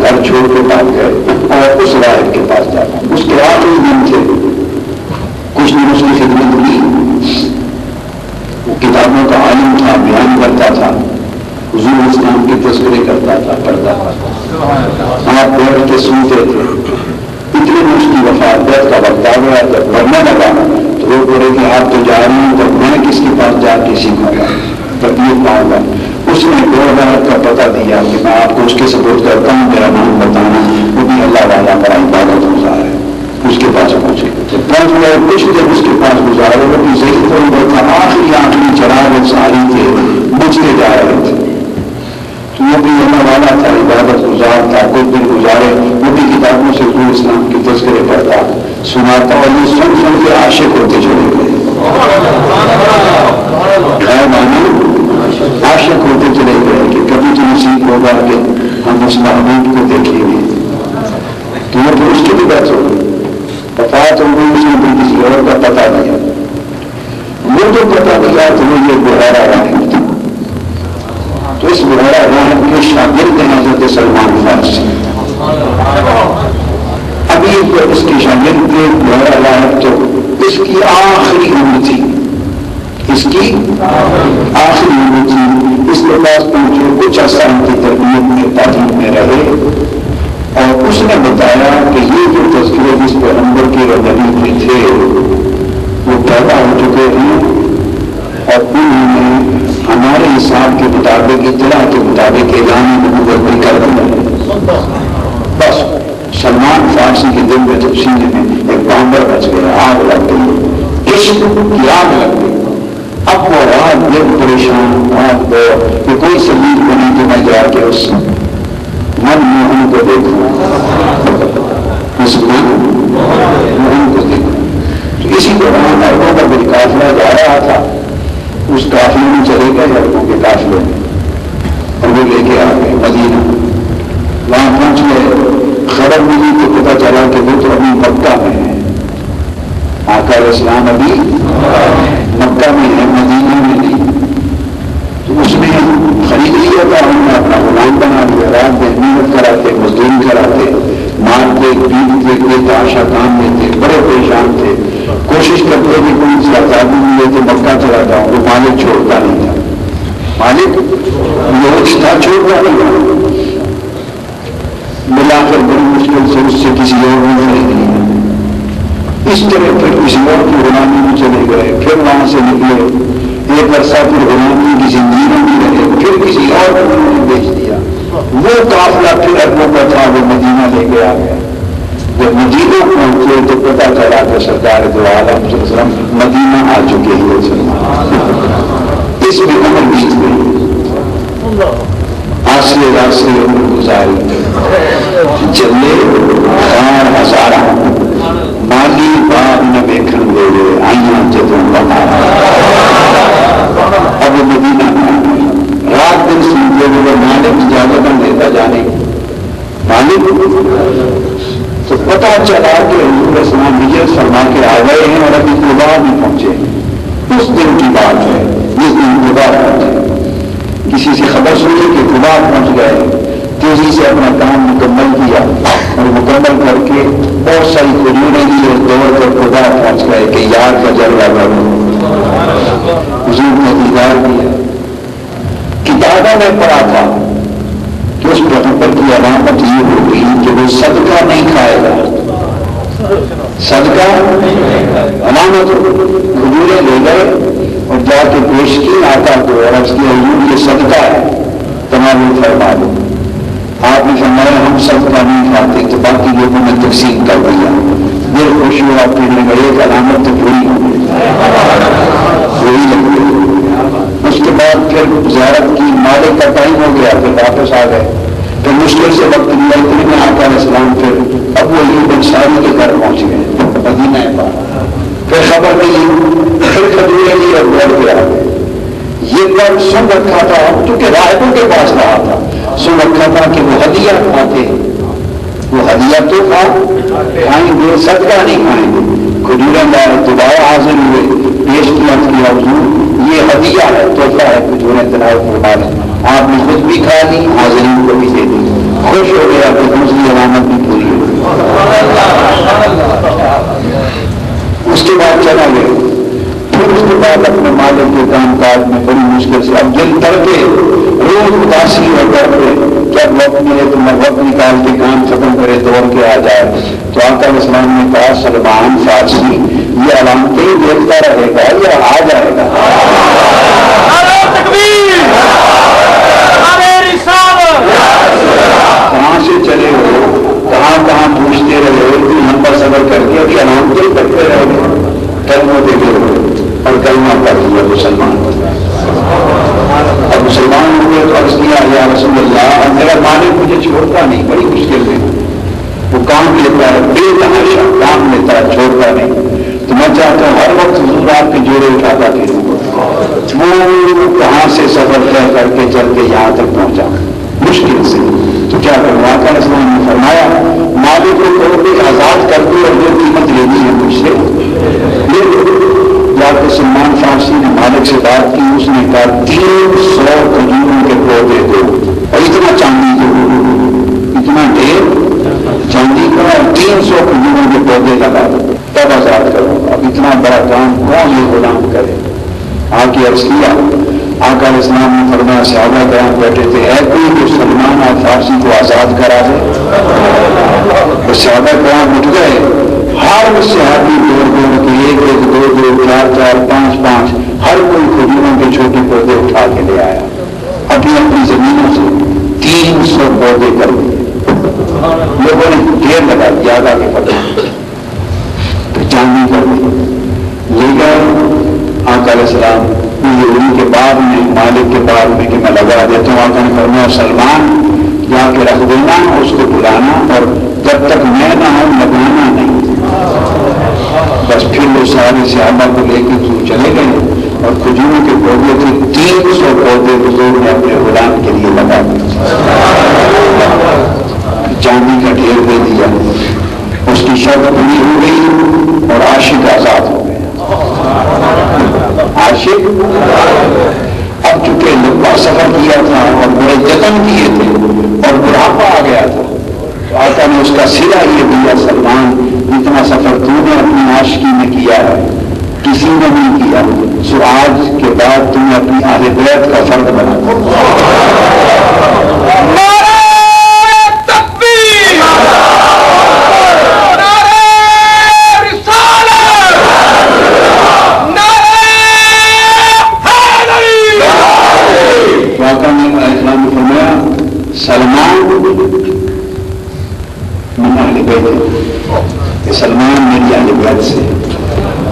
گھر چھوڑ کے بھاگ گئے اور اس راہب کے پاس جانا. اس کے آخری دن تھے. کچھ دن اس کی خدمت کی. وہ کتابوں کا عالم تھا بیان کرتا تھا حضور اسلام کے تذکرے کرتا تھا پڑھتا تھا. آپ بیٹھ کے سنتے تھے اتنے میں اس کی وفات کا وقت آ گیا. جب مرنے لگا تو وہ بولے کہ آپ تو جا رہے ہیں تو میں کس کے پاس جا کے سیکھوں گا, تربیت پاؤں گا. اس نے 2000 کا پتہ دیا کہ میں آپ کو اس کے سپورٹ کرتا ہوں, میرا نام بتانا. وہ بھی اللہ والا بڑا عبادت گزار ہے. اس کے پاس پہنچے, جب پہنچ گئے کچھ دیر اس کے پاس گزارے, وہ بھی صحیح طور تھا, آخری چراغ ساری تھے, بجتے جا رہے تھے. تو وہ بھی اللہ والا تھا, عبادت گزار تھا. کچھ دن گزارے, وہ بھی کتابوں سے حضور اسلام کے تذکرے پڑھتا, سناتا, اور یہ سن کے عاشق ہوتے چلے گئے. عاشق ہوتے چلے گئے کہ کبھی تو نصیب ہوگا کہ ہم اس محبوب کو دیکھیں گے. تو وہ پھر اس کی بھی بات ہو گئی, وفات ہو گئی. اس نے بھی کسی اور کا پتہ دیا. وہ جو پتہ دیا تو وہ یہ بحیرہ راہب تھا. تو اس بحیرہ راہب کے شاگرد ہیں حضرت سلمان فارسی. ابھی اس کے شاگرد کے بحیرہ راہب تو اس کی آخری عمر تھی, اس کی آخری عمر تھی. اس کے پاس پہنچے, کچھ عرصہ ان کی تربیت میں تعلیم میں رہے, اور اس نے بتایا کہ یہ جو تذکرے جس پیغمبر کے اور نبی کے تھے وہ پیدا ہو چکے ہیں, اور انہوں نے ہمارے حساب کے مطابق, اطلاع کے مطابق اعلان نبوت بھی کر دیا. بس سلمان فارسی کے دل میں جب سینے میں ایک بامبر بچ گیا, آگ لگ گئی, عشق کی آگ لگ گئی. اب وہ رات دن پریشان, رات کہ کوئی سبیر بنے تو میں جا کے اس من موہن کو دیکھوں, اس من موہن کو دیکھوں. تو اسی دوران عربوں کا بھی قافلہ جا رہا تھا. اس قافلے میں چلے گئے عربوں کے قافلے میں, اور وہ لے کے آ گئے مدینہ. وہاں پہنچ گئے, خبر ملی تو پتہ چلا کہ وہ تو ابھی مکہ میں ہے. آقا اسلام ابھی مکہ میں ہے, مدینہ میں نہیں. تو اس نے خرید لیا تھا, انہوں نے اپنا غلام بنا لیا. رات میں محنت کراتے, مزدوری کراتے, مارتے, پیٹتے, کوئی تاشا کام میں تھے, بڑے پریشان تھے. کوشش کرتے کہ کوئی سے آزادی ملے تو مکہ چلا جاؤں. وہ مالک چھوڑتا نہیں تھا, مالک یہ تھا چھوڑتا نہیں. ملا کر بڑی مشکل سے اس سے کسی اور نے خرید لیا. اس طرح پھر کسی اور کی غلامی میں چلے گئے, پھر وہاں سے نکلے, ایک عرصہ پھر غلامی کی زندگی میں بھی رہے, پھر کسی اور کو انہوں نے بیچ دیا. وہ قافلہ پھر عربوں کا تھا, وہ مدینہ لے کے آ گیا. جب مدینہ پہنچے تو پتہ چلا کہ سرکار دو عالم صلی اللہ علیہ وسلم مدینہ آ چکے ہیں. اس میں عمر بیت گئی, آسے آسے عمر گزاری, چلے ہزار ہزارہ مالی باغ نہ دیکھن دے گئے, آئیاں جدوں بہارا. اب مدینہ رات دن سنتے ہوئے مالک اجازت نہ دیتا جانے مالک. تو پتہ چلا کہ حضور اسلام ہجرت فرما کے آ گئے ہیں اور ابھی قبا نہیں پہنچے. اس دن کی بات ہے, جس دن قبا پہنچے. کسی سے خبر سنی کہ قبا پہنچ گئے, تیزی سے اپنا کام مکمل کیا, اور مکمل کر کے بہت ساری کھجوریں دی اور دوڑ کر قبا پہنچ گئے کہ یار کا جلوہ کرو. حضور نے دیدار کیا. کتابوں میں پڑھا تھا کہ اس پیغمبر کی علامت یہ ہوگی کہ وہ صدقہ نہیں کھائے گا. صدقہ علامت کھجوریں لے گئے اور جا کے پیش کی آقا کو, اور اس کی حضور یہ صدقہ ہے, تمام فرما دو. آپ نے فرمایا ہم صدقہ نہیں کھاتے, تو باقی لوگوں نے تقسیم کر دیا. دل خوش ہوا, پھرنے گئے, ایک علامت تو پوری ہو گئی, وہی لگ گئی. اس کے بعد پھر زیارت کی, مالک کا ٹائم ہو گیا, پھر واپس آ گئے. پھر مشکل سے وقت ملا, اتنے میں آقا علیہ السلام پھر اب وہ یہ بنساری کے گھر پہنچ گئے مدینہ پاک. پھر خبر ملی, پھر کھجوریں لی اور گھر پہ آ گئے. یہ پر سن رکھا تھا, چونکہ راہبوں کے پاس رہا تھا, سن رکھا تھا کہ وہ ہدیہ کھاتے, وہ ہدیہ تو کھائیں گے, صدقہ نہیں کھائیں گے. کھجوریں لائے, دوبارہ حاضر ہوئے, پیش کیا حضور یہ ہدیہ ہے, تحفہ ہے, کھجوریں تلاوت فرما لیں. آپ نے خود بھی کھا لی, حاضرین کو بھی دے دی. خوش ہو گیا کہ دوسری علامت بھی پوری ہو گئی. اس کے بعد چلا گیا. پھر اس کے بعد اپنے مالک کے کام کاج میں بڑی مشکل سے اب دل کر کے روز اداسی ہو کر کے جب وقت ملے تو میں وقت نکال کے کام ختم کرے دوڑ کے آ جائے. تو آقا علیہ السلام نے کہا سلمان فارسی یہ علامتیں ہی دیکھتا رہے گا یا آ جائے گا؟ کہاں سے چلے ہو، کہاں کہاں پوچھتے رہے، اتنی لمبا سفر کر کے ابھی علامتیں کرتے رہے گے. کلمہ دیکھے اور کلمہ پڑھ لیا مسلمان. اب مسلمان ہو گئے تو عرض کیا یا رسول اللہ میرا مالک مجھے چھوڑتا نہیں، بڑی مشکل ہے. وہ کام لیتا ہے بے تحاشا کام لیتا ہے، چھوڑتا نہیں. تو میں چاہتا ہوں ہر وقت حضور آپ کے جوڑے اٹھاتا پھروں. وہ کہاں سے سفر طے کر کے چل کے یہاں تک پہنچا مشکل سے. تو کیا کروں؟ آقا علیہ السلام نے فرمایا مالک کو کہو کہ آزاد کر دو اور جو قیمت لینی ہے مجھ سے لے لو. جا کے سلمان فارسی نے مالک سے بات کی. اس نے کہا 300 کھجوروں کے پودے دو اور اتنا چاندی دو، اتنا ڈھیر چاندی کا اور 300 کھجوروں کے پودے لگا دو تب آزاد کرو. اب اتنا بڑا کام کون یہ غلام کرے؟ آ کے عرض کیا. آقا علیہ السلام نے فرمایا صحابہ کرام بیٹھے تھے ہے کوئی جو سلمان اور فارسی کو آزاد کرا دے؟ تو صحابہ کرام اٹھ گئے. ہر صحابی دوڑ دوڑ کے ایک ایک دو دو چار چار پانچ پانچ ہر کوئی کھجوروں کے چھوٹے پودے اٹھا کے لے آیا. اپنی اپنی زمینوں سے 300 پودے کر دیے. لوگوں نے ڈھیر لگا دیا آگا کے پتہ پھر چاندی کر دی لے گئے. آقا علیہ السلام ان کے بعد میں مالک کے بعد میں کہ میں لگا دیتا ہوں. آقا نے فرمایا سلمان جا کے رکھ دینا، اس کو بلانا اور جب تک میں نہ ہوں لگانا نہیں. بس پھر وہ سارے صحابہ کو لے کے چلے گئے اور کھجوروں کے پودے تھے 300 پودے بزرگ نے اپنے غلام کے لیے لگا دیے. چاندی کا ڈھیر دے دیا. اس کی شرط پوری ہو گئی اور عاشق آزاد ہو گئے. عاشق اب چونکہ لمبا سفر کیا تھا اور بڑے یتن کیے تھے اور بڑھاپا آ گیا تھا تو آقا نے اس کا سلا یہ دیا سلمان اتنا سفر تو نے اپنی عاشقی میں کیا ہے کسی نے نہیں کیا، سو آج کے بعد تمہیں اپنی اہل بیت کا فرد بنا. سلمان من اہل بیت کہ سلمان میری اہل بیت سے.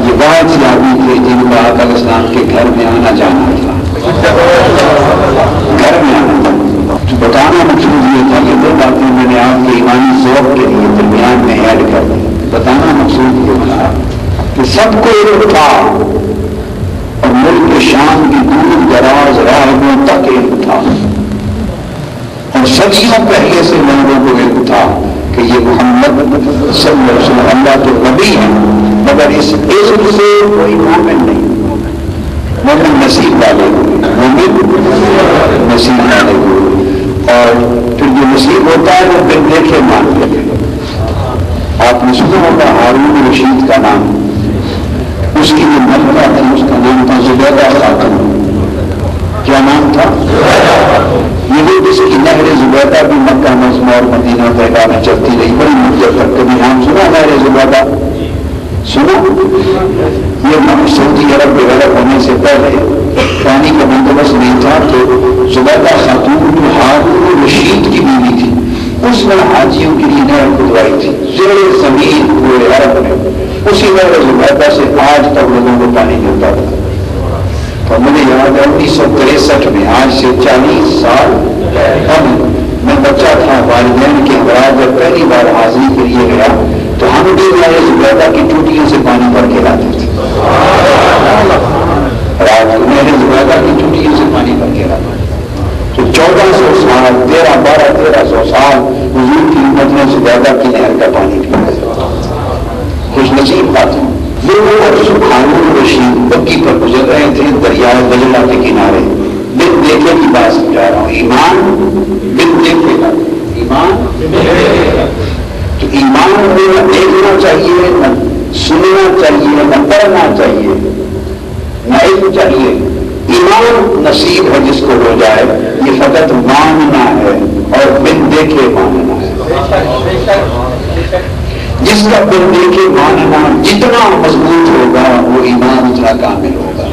یہ بہت سی آدمی تھے جن کو آقا علیہ السلام کے گھر میں آنا جانا تھا. گھر میں آنا تھا تو بتانا مقصود یہ تھا کہ دو باتیں میں نے آپ کے ایمانی ذوق کے لیے درمیان میں ایڈ کر دی. بتانا مقصود یہ تھا کہ سب کو علم تھا اور ملک شام کی دور دراز راہوں تک علم تھا اور صدیوں پہلے سے لوگوں کو علم تھا کہ یہ محمد صلی اللہ علیہ وسلم اللہ کے نبی ہیں، مگر اس علم سے کوئی مومن نہیں. مومن نصیب والے ہوئے، مومن نصیب والے ہوئے. اور پھر جو نصیب ہوتا ہے وہ بن دیکھے مان لیتے. آپ نے سنا ہوگا ہارون رشید کا نام، اس کی جو ملکہ تھی اس کا نام تھا زبیدہ خاتون. کیا نام تھا؟ یہ وہ جس کی نہر زبیدہ بھی مکہ مجمع اور مدینہ طیبہ میں چلتی رہی بڑی مدت تک. کبھی نام سنا نہر زبیدہ؟ سنا؟ یہ سعودی عرب ڈیولپ ہونے سے پہلے پانی کا بندوبست نہیں تھا تو زبیدہ خاتون جو ہارون رشید کی بیوی تھی اس نے حاجیوں کے لیے نہر کھدوائی تھی زیر زمین پورے عرب میں. اسی نہر زبیدہ سے آج تک لوگوں کو پانی ملتا تھا. اور مجھے یاد ہے 1963 میں آج سے 40 سال قبل میں بچہ تھا. والدین کے ہمراہ جب پہلی بار حاضری کے لیے گیا تو ہم بھی نہر زبیدہ کی ٹوٹیوں سے پانی بھر کے لاتے تھے. رات کو نہر زبیدہ کی ٹوٹیوں سے پانی بھر کے لاتے تھے. تو 1400 سال 1300 سال حضور کی امت نے زبیدہ کی نہر کا پانی پیا. خوش نصیب بات ہے. ہارون رشید بکی پر گزر رہے تھے دریائے دجلہ کے کنارے. بن دیکھے کی بات سمجھا رہا ہوں. ایمان بن دیکھے گا. ایمان تو ایمان میں نہ دیکھنا چاہیے، نہ سننا چاہیے، نہ پڑھنا چاہیے، نہ علم چاہیے. ایمان نصیب ہے جس کو ہو جائے. یہ فقط ماننا ہے اور بن دیکھے ماننا ہے. جس کا پھر دیکھے ماننا جتنا مضبوط ہوگا وہ ایمان اتنا کامل ہوگا.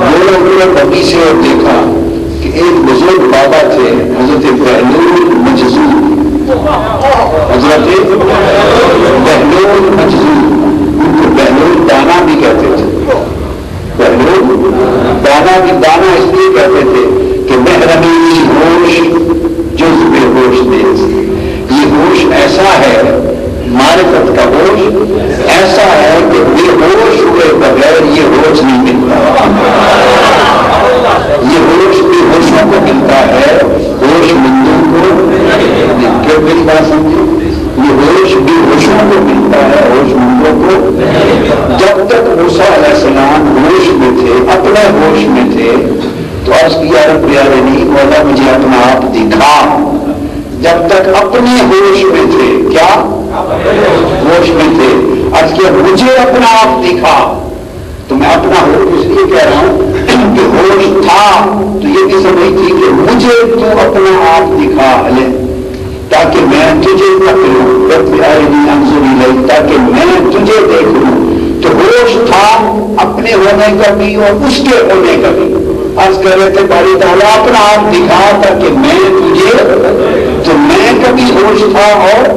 لوگوں نے نبی سے دیکھا کہ ایک بزرگ بابا تھے حضرت بہلول مجذوب. حضرت بہلول مجذوب، ان کو بہلول دانا بھی کہتے تھے. بہلول دانا بھی دانا اس لیے کہتے تھے کہ محرمی ہوش جز بے ہوش دیس. یہ ہوش ایسا ہے، معرفت کا ہوش ایسا ہے کہ بے ہوش ہوئے بغیر یہ ہوش نہیں ملتا. یہ ہوش بے ہوشوں کو ملتا ہے، ہوش مندوں کو کیوں میری بات سمجھے؟ یہ ہوش بے ہوشوں کو ملتا ہے، ہوش مندوں کو. جب تک موسیٰ علیہ السلام ہوش میں تھے، اپنے ہوش میں تھے، تو عرض کیا رب پیارے نہیں مولا مجھے اپنا آپ دکھا. جب تک اپنے ہوش میں تھے، کیا ہوش میں تھے، عرض کیا مجھے اپنا آپ دکھا. تو میں اپنا ہوش اس لیے کہہ رہا ہوں کہ ہوش تھا تو یہ بھی سمجھ تھی کہ مجھے تو اپنا آپ دکھا لے تاکہ میں تجھے تک لوں. رب پیارے نہیں انظر الیک، تاکہ میں تجھے دیکھ لوں. تو ہوش تھا اپنے ہونے کا بھی اور اس کے ہونے کا بھی. عرض کر رہے تھے باری تعالیٰ اپنا آپ دکھا تاکہ میں تجھے، تو میں کبھی ہوش تھا اور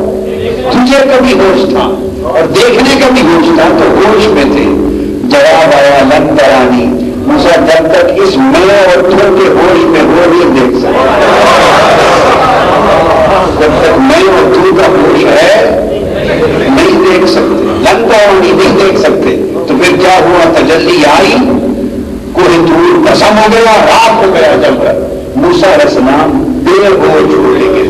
تجھے کبھی ہوش تھا اور دیکھنے کا بھی ہوش تھا، تو ہوش میں تھے. جواب آیا لن ترانی موسیٰ جب تک اس میں اور تم کے ہوش میں ہو نہیں دیکھ سکتے. جب تک میں اور تم کا ہوش ہے نہیں دیکھ سکتے. لن ترانی نہیں دیکھ سکتے. تو پھر کیا ہوا؟ تجلی آئی، کوئی دور قسم ہو گیا، رات ہو گیا. جب موسیٰ علیہ السلام بے ہوش ہو گئے.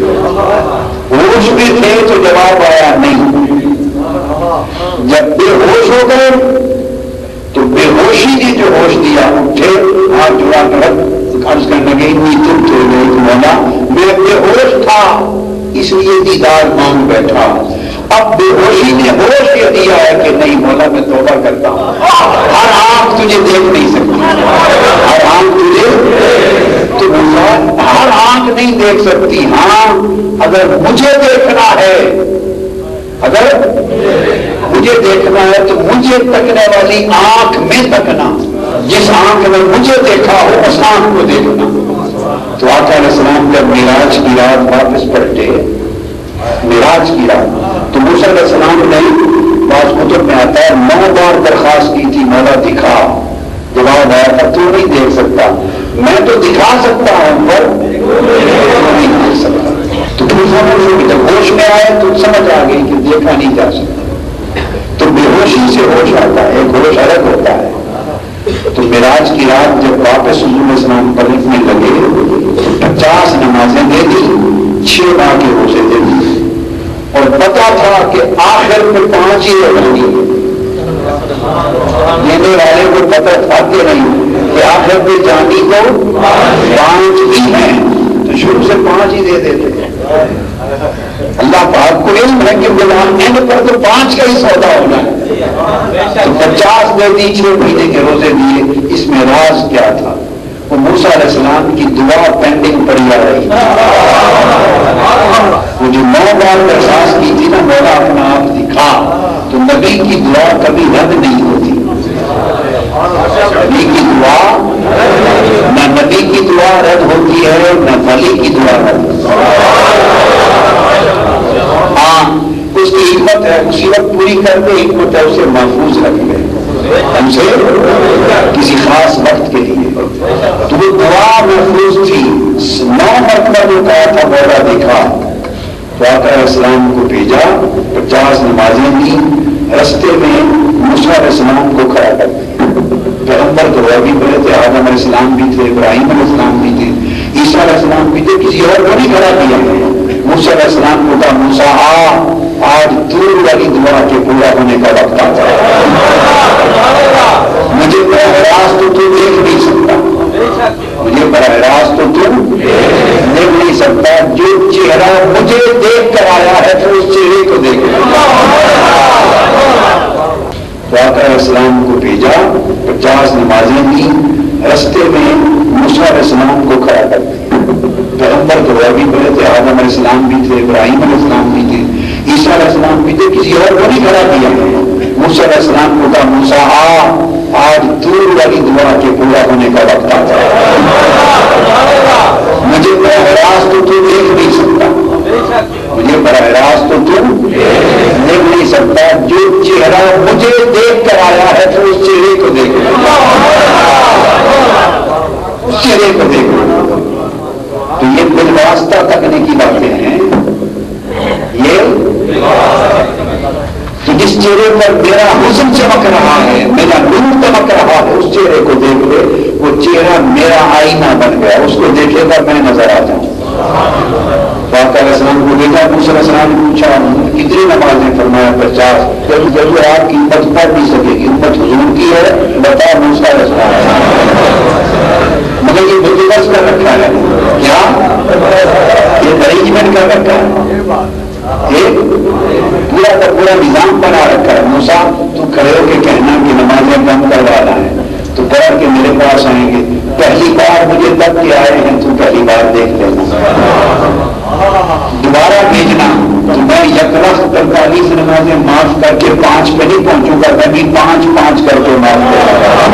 ہوش بھی تھے تو جواب آیا نہیں. جب بے ہوش ہو گئے تو بے ہوشی نے جو ہوش دیا، اٹھے ہاتھ جڑا کر عرض کرنے لگے اتنی تم تھے مولا میں بے ہوش تھا اس لیے دیدار مانگ بیٹھا. اب بے ہوشی نے ہوش یہ دیا ہے کہ نہیں مولا میں توبہ کرتا ہوں. ہر آنکھ تجھے دیکھ نہیں سکتی، ہر آنکھ تجھے تو ہر آنکھ نہیں دیکھ سکتی. ہاں اگر مجھے دیکھنا ہے، اگر مجھے دیکھنا ہے تو مجھے تکنے والی آنکھ میں تکنا، جس آنکھ میں مجھے دیکھا ہو اس آنکھ کو دیکھنا. تو آقا علیہ السلام جب معراج کی رات واپس پلٹے، معراج کی رات، تو موسیٰ علیہ السلام نے بعض کتب میں آتا ہے 9 بار درخواست کی تھی مولا دکھا. جواب آیا تھا تو نہیں دیکھ سکتا. میں تو دکھا سکتا ہوں پر تو نہیں دیکھ سکتا. تو جب ہوش میں آئے تو سمجھ آ گئی کہ دیکھا نہیں جا سکتا. تو بے ہوشی سے ہوش آتا ہے، ایک ہوش الگ ہوتا ہے. تو معراج کی رات جب واپس حضور علیہ السلام پلٹنے لگے تو 50 نمازیں دے دی، 6 ماہ کے روزے دے دی، اور پتا تھا کہ آخر میں 5 ہی ہوں گی. دینے والے کو پتا تھا کہ نہیں کہ آخر میں جانی تو 5 ہی ہیں، تو شروع سے 5 ہی دے دیتے. اللہ پاک کو علم ہے کہ بلان اینڈ پر تو 5 کا ہی سودا ہونا ہے. تو 50 دے دی، 6 مہینے کے روزے دیے. اس میں راز کیا تھا؟ وہ موسیٰ علیہ السلام کی دعا پینڈنگ پڑی آ رہی. وہ جو 9 بار درخواست کی تھی نا مولا اپنا آپ دکھا، تو نبی کی دعا کبھی رد نہیں ہوتی. نبی کی دعا نہ نبی کی دعا رد ہوتی ہے نہ ولی کی دعا رد ہوتی ہے. ہاں اس کی حکمت ہے، اسی وقت پوری کر کے حکمت ہے اسے محفوظ رکھ لے ہم سے کسی خاص وقت کے لیے. تو وہ دعا محفوظ تھی. 9 مرتبہ جو کہا تھا مولا دکھا، تو آقا علیہ السلام کو بھیجا، 50 نمازیں دی. رستے میں موسیٰ علیہ السلام کو کھڑا کر دیا. پیغمبر تو وہ بھی بڑے تھے، آدم علیہ السلام بھی تھے، ابراہیم علیہ السلام بھی تھے، عیسیٰ علیہ السلام بھی تھے، کسی اور کو نہیں کھڑا کیا. موسیٰ علیہ السلام کو کہا موسیٰ آج دور والی دعا کے پورا ہونے کا وقت آتا ہے. مجھے براہ راست تو دیکھ نہیں سکتا، مجھے براہ راست تو دیکھ نہیں سکتا. جو چہرہ مجھے دیکھ کر آیا ہے تو اس چہرے کو دیکھ. تو آقا علیہ السلام کو بھیجا، 50 نمازیں دی. رستے میں موسیٰ علیہ السلام کو کھڑا کر دیا. پیغمبر تو وہ بھی بڑے تھے، آدم علیہ السلام بھی تھے، ابراہیم علیہ السلام بھی تھے، عیسیٰ علیہ السلام بھی تھے، کسی اور کو نہیں کھڑا کیا۔ موسیٰ علیہ السلام کو کہا موسیٰ آج طور والی دعا کے پورا ہونے کا وقت آتا ہے، مجھے براہ راست تو دیکھ نہیں سکتا، مجھے براہ راست تو دیکھ نہیں سکتا، جو چہرہ مجھے دیکھ کر آیا ہے تو اس چہرے کو دیکھ، اس چہرے کو دیکھ۔ تو یہ بالواسطہ تکنے کی باتیں ہیں، یہ تو جس چہرے پر میرا حسن چمک رہا ہے، میرا نور چمک رہا ہے، اس چہرے کو دیکھ لے، وہ چہرہ میرا آئینہ بن گیا، اس کو دیکھے گا میں نظر آ جاؤں۔ فاطمہ علیہ السلام کو دیکھا، موسیٰ علیہ السلام نے پوچھا کتنی نمازیں؟ فرمایا 50۔ جب آپ کی امت پڑھ نہیں سکے گی، امت حضور کی ہے، بتا موسیٰ علیہ السلام، مگر یہ بندوبست کر رکھا ہے، کیا یہ ارینجمنٹ کر رکھا ہے، ایک پورا کا پورا نظام بنا رکھا ہے۔ موسیٰ تو کھڑے ہو کے کہنا کہ نمازیں کم کروانا ہے تو پڑھ کے میرے پاس آئیں گے، پہلی بار مجھے تب کے آئے ہیں تو پہلی بار دیکھ لینا، دوبارہ بھیجنا تو میں 1,45,000 نمازیں معاف کر کے 5 پہ نہیں پہنچوں گا، میں بھی 5 کر کے معاف کروں گا۔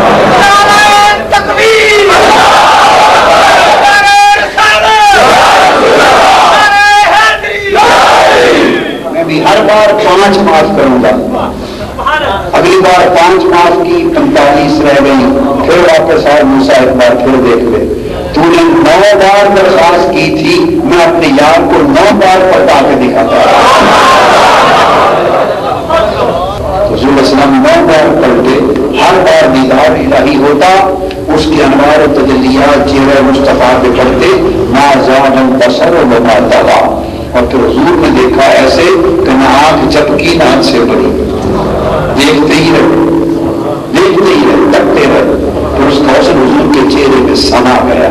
میں بھی ہر بار 5 معاف کروں گا، اگلی بار 5 معاف کی، 45 رہ گئی، پھر واپس آئے موسیٰ ایک بار پھر دیکھ لے، تو نے 9 بار درخواست کی تھی، میں اپنے یار کو 9 بار پلٹا کے دکھاتا، حضور السلام 9 بار پلٹے، ہر بار دیدار الہی ہوتا، اس کی انوار و تجلیات چہرہ مصطفیٰ پہ پڑتے، ما زاغ البصر وما طغیٰ، اور پھر حضور نے دیکھا ایسے کہ نہ آنکھ جھپکی نہ آنکھ سے بڑی، دیکھتے ہی رہے، تکتے رہے، تو اس کا حسن حضور کے چہرے پہ سما گیا،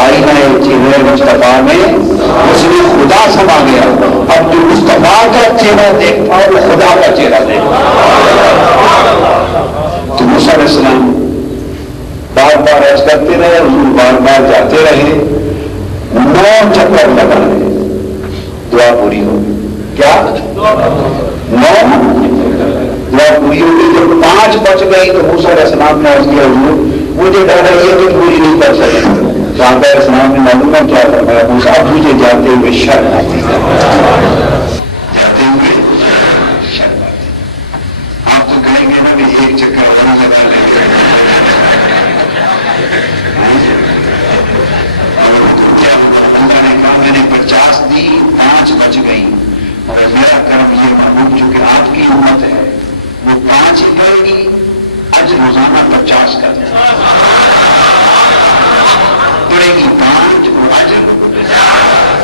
آئینہ چہرہ مصطفیٰ میں اس میں خدا سما گیا۔ اب جو مصطفیٰ کا چہرہ دیکھتا وہ خدا کا چہرہ دیکھتا۔ تو موسیٰ علیہ السلام بار بار عرض کرتے رہے، حضور بار بار جاتے رہے، 9 چکر لگا رہے، دعا پوری ہو گئی، کیا 9 دعا پوری ہو گئی۔ جب 5 بچ گئی تو موسیٰ علیہ السلام نے عرض کیا حضور مجھے ڈر ہے یہ تو پوری نہیں کر سکے۔ فاطمہ علیہ السلام نے معلوم کیا فرمایا، موسیٰ اب مجھے جاتے ہوئے شرم آتی ہے، آپ تو کہیں گے نا بھی 1 چکر اور لگا لیں گے، اللہ نے کہا میں نے 50 دی، 5 بچ گئی، مگر میرا کرم یہ محبوب چونکہ آپ کی امت ہے وہ 5 ہی کرے گی، اجر روزانہ 50 کا پڑے گی، 5 اور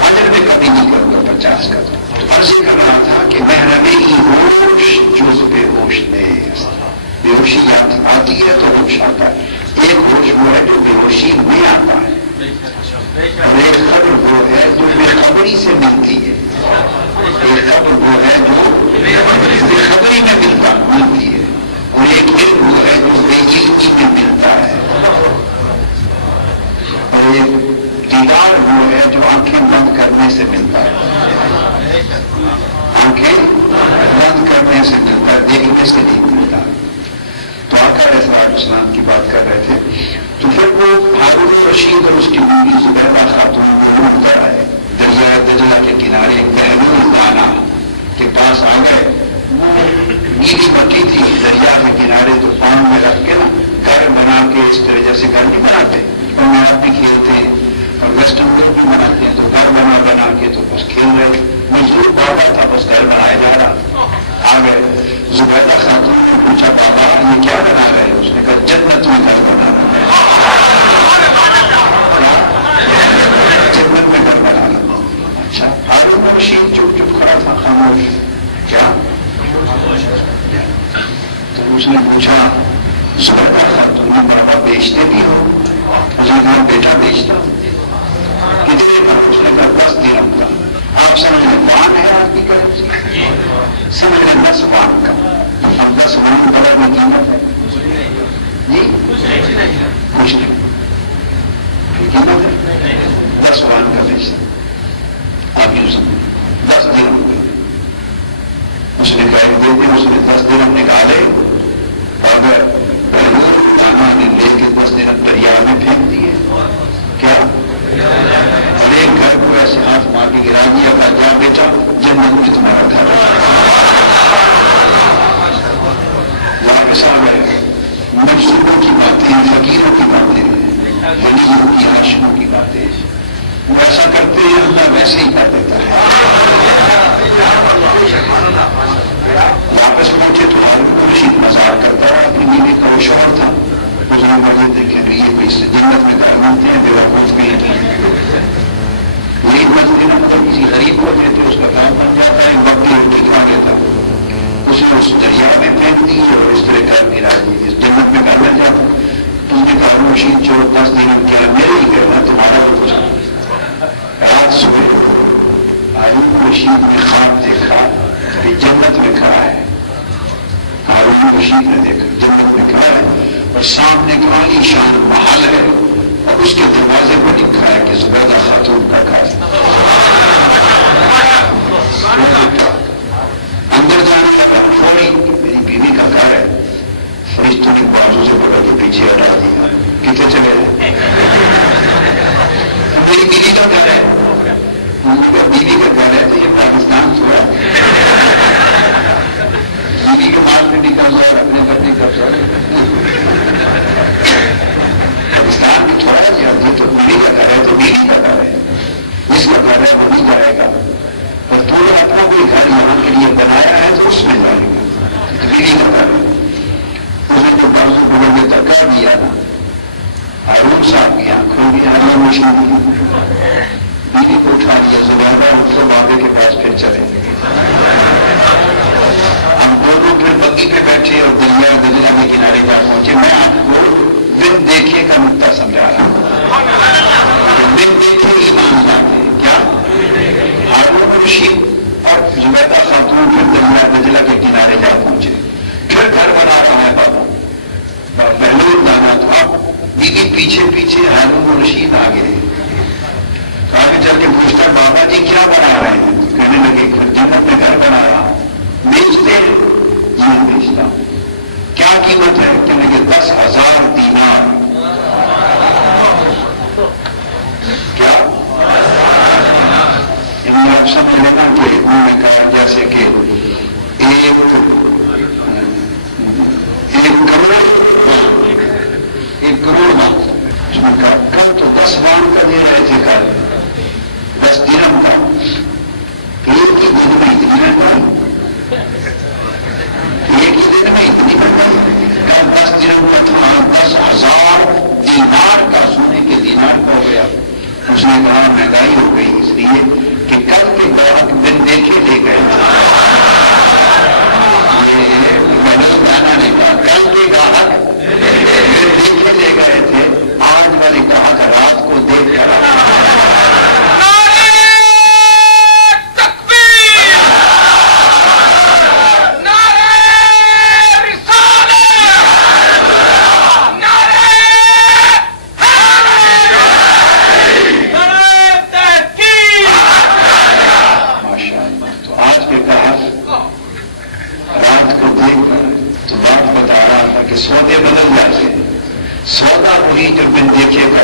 اجر میں کبھی نہیں کروں گا 50 کا۔ تو عرض کر رہا تھا کہ محرم ہی ہوش جز بے ہوش نیست، بے ہوشی آتی ہے تو ہوش آتا ہے، ایک ہوش وہ ہے جو بے ہوشی میں آتا ہے، اور ایک خبر وہ ہے جو بے خبری سے ملتی ہے، ایک خبر وہ ہے جو بے خبری میں ملتی ہے، اور ایک علم وہ ہے جو بے علمی میں ملتا ہے، اور ایک دیدار وہ ہے جو آنکھیں بند کرنے سے ملتا ہے، آنکھیں بند کرنے سے ملتا ہے، دیکھنے سے نہیں ملتا۔ تو آقا علیہ السلام کی بات کر رہے تھے، تو پھر وہ ہارون الرشید اور اس کی بیوی زبیدہ خاتون وہ اتر آئے، دجلہ کے کنارے تہر-ul-Qadri کے پاس آ گئے، نیلی مٹی تھی دریا کے کنارے، تو پاؤں میں رکھ کے نا گھر بنا کے، اس طرح جیسے گھر نہیں بناتے اور میں آپ بھی کھیلتے ہیں اور ویسٹرن ورلڈ بھی بناتے ہیں، تو گھر بنا کے تو بس کھیل رہے، مزدور بابا تھا بس گھر بنایا جا رہا، آ گئے زبیدہ خاتون نے پوچھا بابا یہ کیا بنا رہے ہیں؟ اس نے کہا جنت میں گھر بنا رہا ہے، جنت میں گھر بنا رہا۔ اچھا، ہارون الرشید چپ کھڑا تھا، خاموش، کیا؟ تو اس نے پوچھا زبیدہ خاتون نے بابا بیچتے بھی ہو؟ اس نے کہا بیٹا بیچتا ہوں، کتنے کا؟ اس نے کہا 10 درہم کا۔ آپ سمجھ لیں وان ہے آپ کی کرنسی، سمجھ لیں 10 وان کا، اب 10 وان ڈالر میں قیمت ہے جی کچھ نہیں، قیمت ہے 10 وان کا بیچتا۔ 10 درہم اس نے کہہ دیتے، اس نے 10 درہم نکالے اور دانا نے لے کے 10 درہم دریا میں پھینک دیے. کیا اور ایک گھر کو ایسے ہاتھ مار کے گرا دیا، کہا جا بیٹا جنت میں تمہارا گھر صاحب ہے. مجذوبوں کی باتیں، فقیروں کی باتیں، غنیوں کی، عاشقوں کی باتیں، وہ ایسا کرتے ہیں اللہ ویسے ہی کر دیتا ہے. واپس پہنچے تو رشید مزاق کرتا رہا کہ بیوی کا وہ شوہر تھا. اس نے مجھے دیکھے کہ یہ کوئی جنت میں گھر مانتے ہیں میرا پہنچ گئی غریب مزدور مطلب کسی غریب کو دیتے اس کا کام بن جاتا ہے. وقت روٹی کھا لیتا اس نے اس دریا میں پھینک دی اور اس طرح گھر گرا دی. اس جنت میں گھر بن جاتا. اس نے کہا رشید جو 10 دن کیا میرے ہی کرنا تمہارا بھی کچھ. رات سوئے ہارون رشید نے خواب دیکھا کہ جنت میں کھڑا ہے. ہارون رشید نے دیکھا جنت میں کھڑا ہے اور سامنے ایک عالی شان محل ہے اور اس کے دروازے پر لکھا ہے کہ زبیدہ خاتون کا گھر. اندر جانے لگا فوری میری بیوی کا گھر ہے. فرشتوں کے بازو سے پکڑ کے پیچھے ہٹا دیا. کتنے چلے گئے؟ میری بیوی کا گھر ہے. بیوی کا گھر ہے تو یہ پاکستان تھوڑا بیوی کے بعد میں نکل جائے اپنے پتی کا پاکستان بھی تھوڑا ہے. یہ تو بیوی کا گھر ہے تو بیوی کا گھر ہے. جس کا گھر ہے وہ نہیں جائے گا اور تو نے اپنا کوئی گھر یہاں کے لیے بنایا ہے تو اس میں جائے گا. بیوی کا گھر ہے. اس نے جو بازو کو مجھے دھکا دیا نا ہارون صاحب کی آنکھوں میں ہارون مشین بیوی کو اٹھا دیا. زبیدہ ہم تو بابے کے پاس پھر چلے گئے. ہم دونوں پھر بگی پہ بیٹھے اور دریا کے کنارے پر پہنچے. میں آپ کو بن دیکھے کا نقطہ سمجھا رہا ہوں. بن دیکھے ایمان لاتے کیا ہارون رشید اور زبیدہ خاتون پھر دریا نجلا کے کنارے جا پہنچے. پھر گھر بنا رہا ہے بابا محلول دانا تو آپ بیوی پیچھے پیچھے ہارون رشید آگے آگے چل کے پوچھتا بابا جی کیا بنا رہے ہیں؟ کہنے لگے جنت میں گھر بنا رہا ہوں. بیچتے یہ بیچتا ہوں. کیا قیمت ہے؟ کہنے لگے 10,000 دینار. کیا آپ سمجھ لینا کہ انہوں نے کہا جیسے کہ ایک کروڑ بات اس نے کہا کل تو 10 مان کا دے رہے تھے. کل 10 درہم کا. ایک ہی دن میں اتنی مہنگائی. ایک ہی دن میں اتنی مہنگائی. کل 10 درہم کا تھا 10,000 دینار کا سونے کے دینار کا ہو گیا. اس نے کہا مہنگائی ہو گئی اس لیے کہ کل کے گاہک بن دیکھے لے گئے. نے کہا کل کے گاہک بن دیکھے لے گئے تھے. آج والے گاہک رات کو دیکھ کر سودے بدل جاتے ہیں. سودا وہی جو بن دیکھے گا.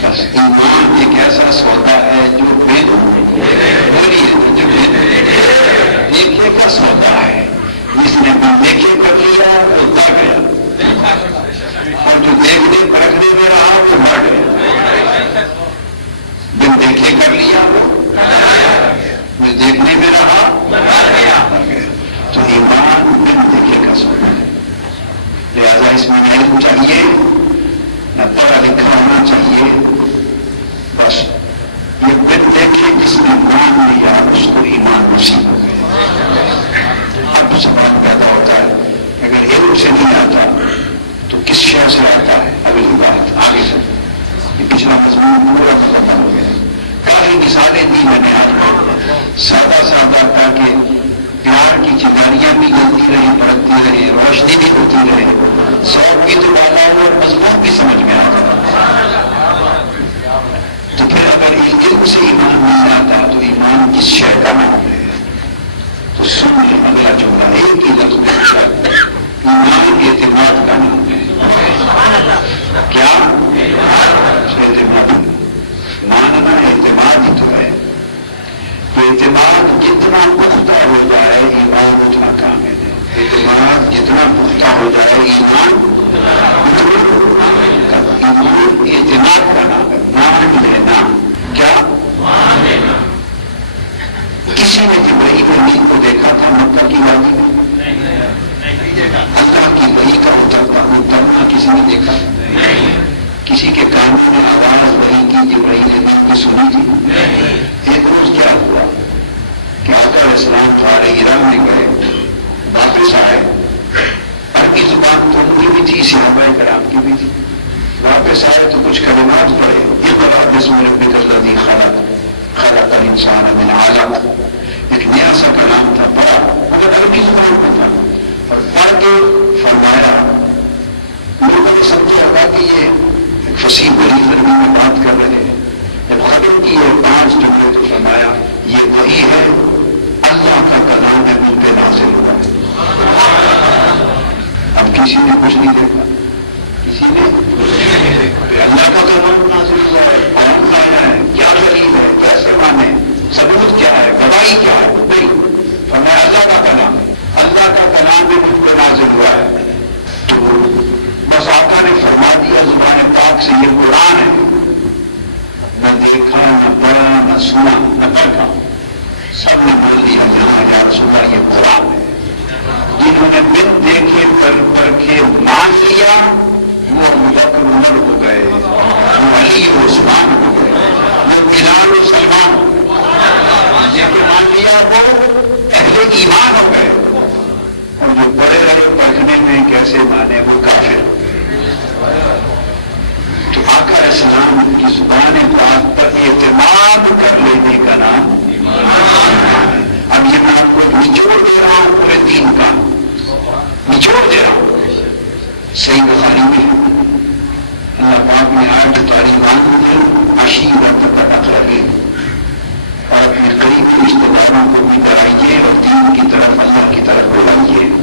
بس ایمان ایک ایسا سودا ہے جو بن جو دیکھے کا سودا ہے. جس نے بن دیکھے کر لیا وہ تا گیا اور جو دیکھنے پرکھنے میں رہا وہ مر گیا. بن دیکھے کر لیا وہ دیکھنے میں رہا مر گیا. تو ایمان بن دیکھے کا سودا ہے. لہذا اس میں علم چاہیے نہ پڑھا لکھا ہونا چاہیے. بس یہ بن دیکھے جس نے مان لیا اس کو ایمان نصیب ہو گیا. اب سوال پیدا ہوتا ہے اگر علم سے نہیں آتا تو کس شے سے آتا ہے؟ اگلی بات آگے سے یہ پچھلا مضمون پورا ختم ہو گیا. کئی مثالیں دی میں نے آج سادہ سادہ تاکہ پیار کی چنگاریاں بھی جلتی رہے بڑھتی رہے روشنی بھی ہوتی رہے سوق بھی تو ڈالا ہو اور مضمون بھی سمجھ میں آتا. تو پھر کسی نے دیکھا؟ کسی کے کانوں میں آواز وہی کی جبرائیل امین کی سنی تھی؟ ایک روز کیا ہوا کہ آقا اسلام تھارے ایران میں گئے، واپس آئے، عربی زبان تو ان کی بھی تھی، صحابہ کرام کی بھی تھی، واپس آئے تو کچھ کلمات پڑھے، اقرأ بسم ربک الذی خلق خلق الانسان من علق، ایک نیا سا کلام تھا، پڑھا مگر عربی زبان میں تھا، اور پڑھ کے فرمایا، لوگوں نے سمجھا ہوگا کہ یہ ایک فصیح بلیغ عربی میں بات کر رہے ہیں، جب ختم کیے 5 جملے تو فرمایا یہ وہی ہے اللہ کا کلام ہے، مجھ پہ نازل ہوا ہے۔ اب کسی نے کچھ نہیں دیکھا، کسی نے اللہ کا کلام نازل ہوا ہے، اور ہم آیا ہے، کیا دلیل ہے، کیا سرمانے، ثبوت کیا ہے، گواہی کیا ہے؟ نہیں، فرمایا اللہ کا کلام، اللہ کا کلام بھی مجھ پہ نازل ہوا ہے۔ تو بس آقا نے فرما دیا زبان پاک سے یہ قرآن ہے، نہ دیکھا نہ پڑھا نہ سنا نہ پڑھا، سب نے بول دیا جہاں یا رسول اللہ یہ قرآن ہے۔ جنہوں نے بن دیکھے پڑھ کے مان لیا وہ ابو بکر عمر ہو گئے، وہ علی و عثمان ہو گئے، وہ بلال و سلمان ہو گئے، جن نے مان لیا وہ اہل ایمان ہو گئے، اور جو پڑھے رہے پڑھنے میں کیسے مانے وہ کافر۔ تو آقا اسلام کی زبان پاک پر اعتماد کر لینے کا نام ایمان ہے۔ اب یہ میں آپ کو نچوڑ دے رہا ہوں پورے دین کا، نچوڑ دے رہا ہوں۔ صحیح بخاری میں اللہ پاک نے آج طالبان عشیرت کا اقربین، اور اپنے قریبی رشتے داروں کو بھی کرائیے اور دین کی طرف اللہ کی طرف بلائیے۔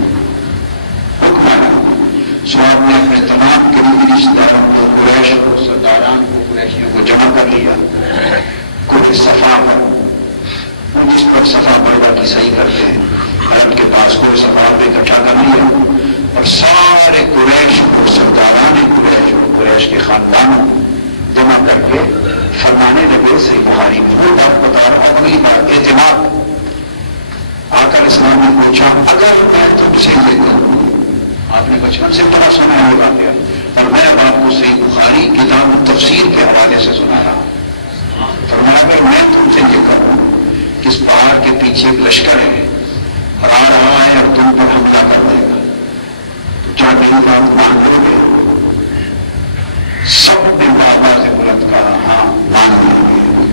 سواب نے اپنے تمام قریبی رشتے داروں کو، قریش کو، سرداران کو، قریشیوں کو جمع کر لیا کوئی صفا پر، وہ جس پر صفا پردہ کی صحیح کرتے ہیں، عرب کے پاس کوئی صفا پہ اکٹھا کر لیا، اور سارے قریش کو، سرداران قریش کو، قریش کے خاندانوں جمع کر کے فرمانے لگے، صحیح بخاری میں وہ بات بتا رہا ہوں، اگلی بات اعتماد۔ آقا اسلام نے پوچھا اگر میں تم سے یہ کہوں، آپ نے بچپن سے پڑھا سنا ہے واقعہ، اور میں اب آپ کو صحیح بخاری کتاب تفسیر کے حوالے سے سنا رہا ہوں، فرمایا اگر میں تم سے یہ کہوں کہ اس پہاڑ کے پیچھے ایک لشکر ہے اور آ رہا ہے اور تم پر حملہ کر دے گا، تو کیا میری بات مان لو گے؟ سب نے بابا سے بلند کہا ہاں مان لو گے۔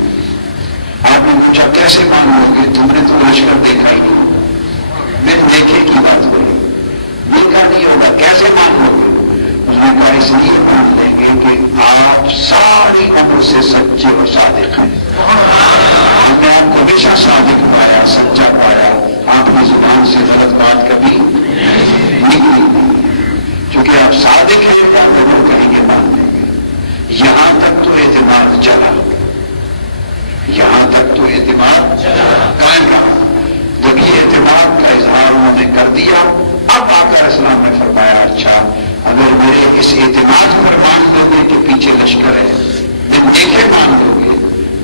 آپ نے پوچھا کیسے مان لو گے، تم نے تو لشکر دیکھا ہی نہیں۔ میں دیکھے کی بات ہوئی، دیکھا نہیں ہوگا، کیسے مان لو گے؟ اس نے کہا اس لیے مان لیں گے کہ آپ ساری عمر سے سچے اور صادق ہیں، ہم نے آپ کو ہمیشہ صادق پایا، سچا پایا، آپ کی زبان سے غلط بات کبھی نکلی نہیں، چونکہ آپ صادق ہیں تو آپ ضرور کہیں گے مان لیں گے۔ یہاں تک تو اعتماد چلا، یہاں تک تو اعتماد قائم رہا۔ جب یہ اعتماد کا اظہار انہوں نے کر دیا، اب آقا اسلام نے فرمایا اچھا اگر میرے اس اعتماد پر مان لو گے کہ پیچھے لشکر ہے، بن دیکھے مان لو گے،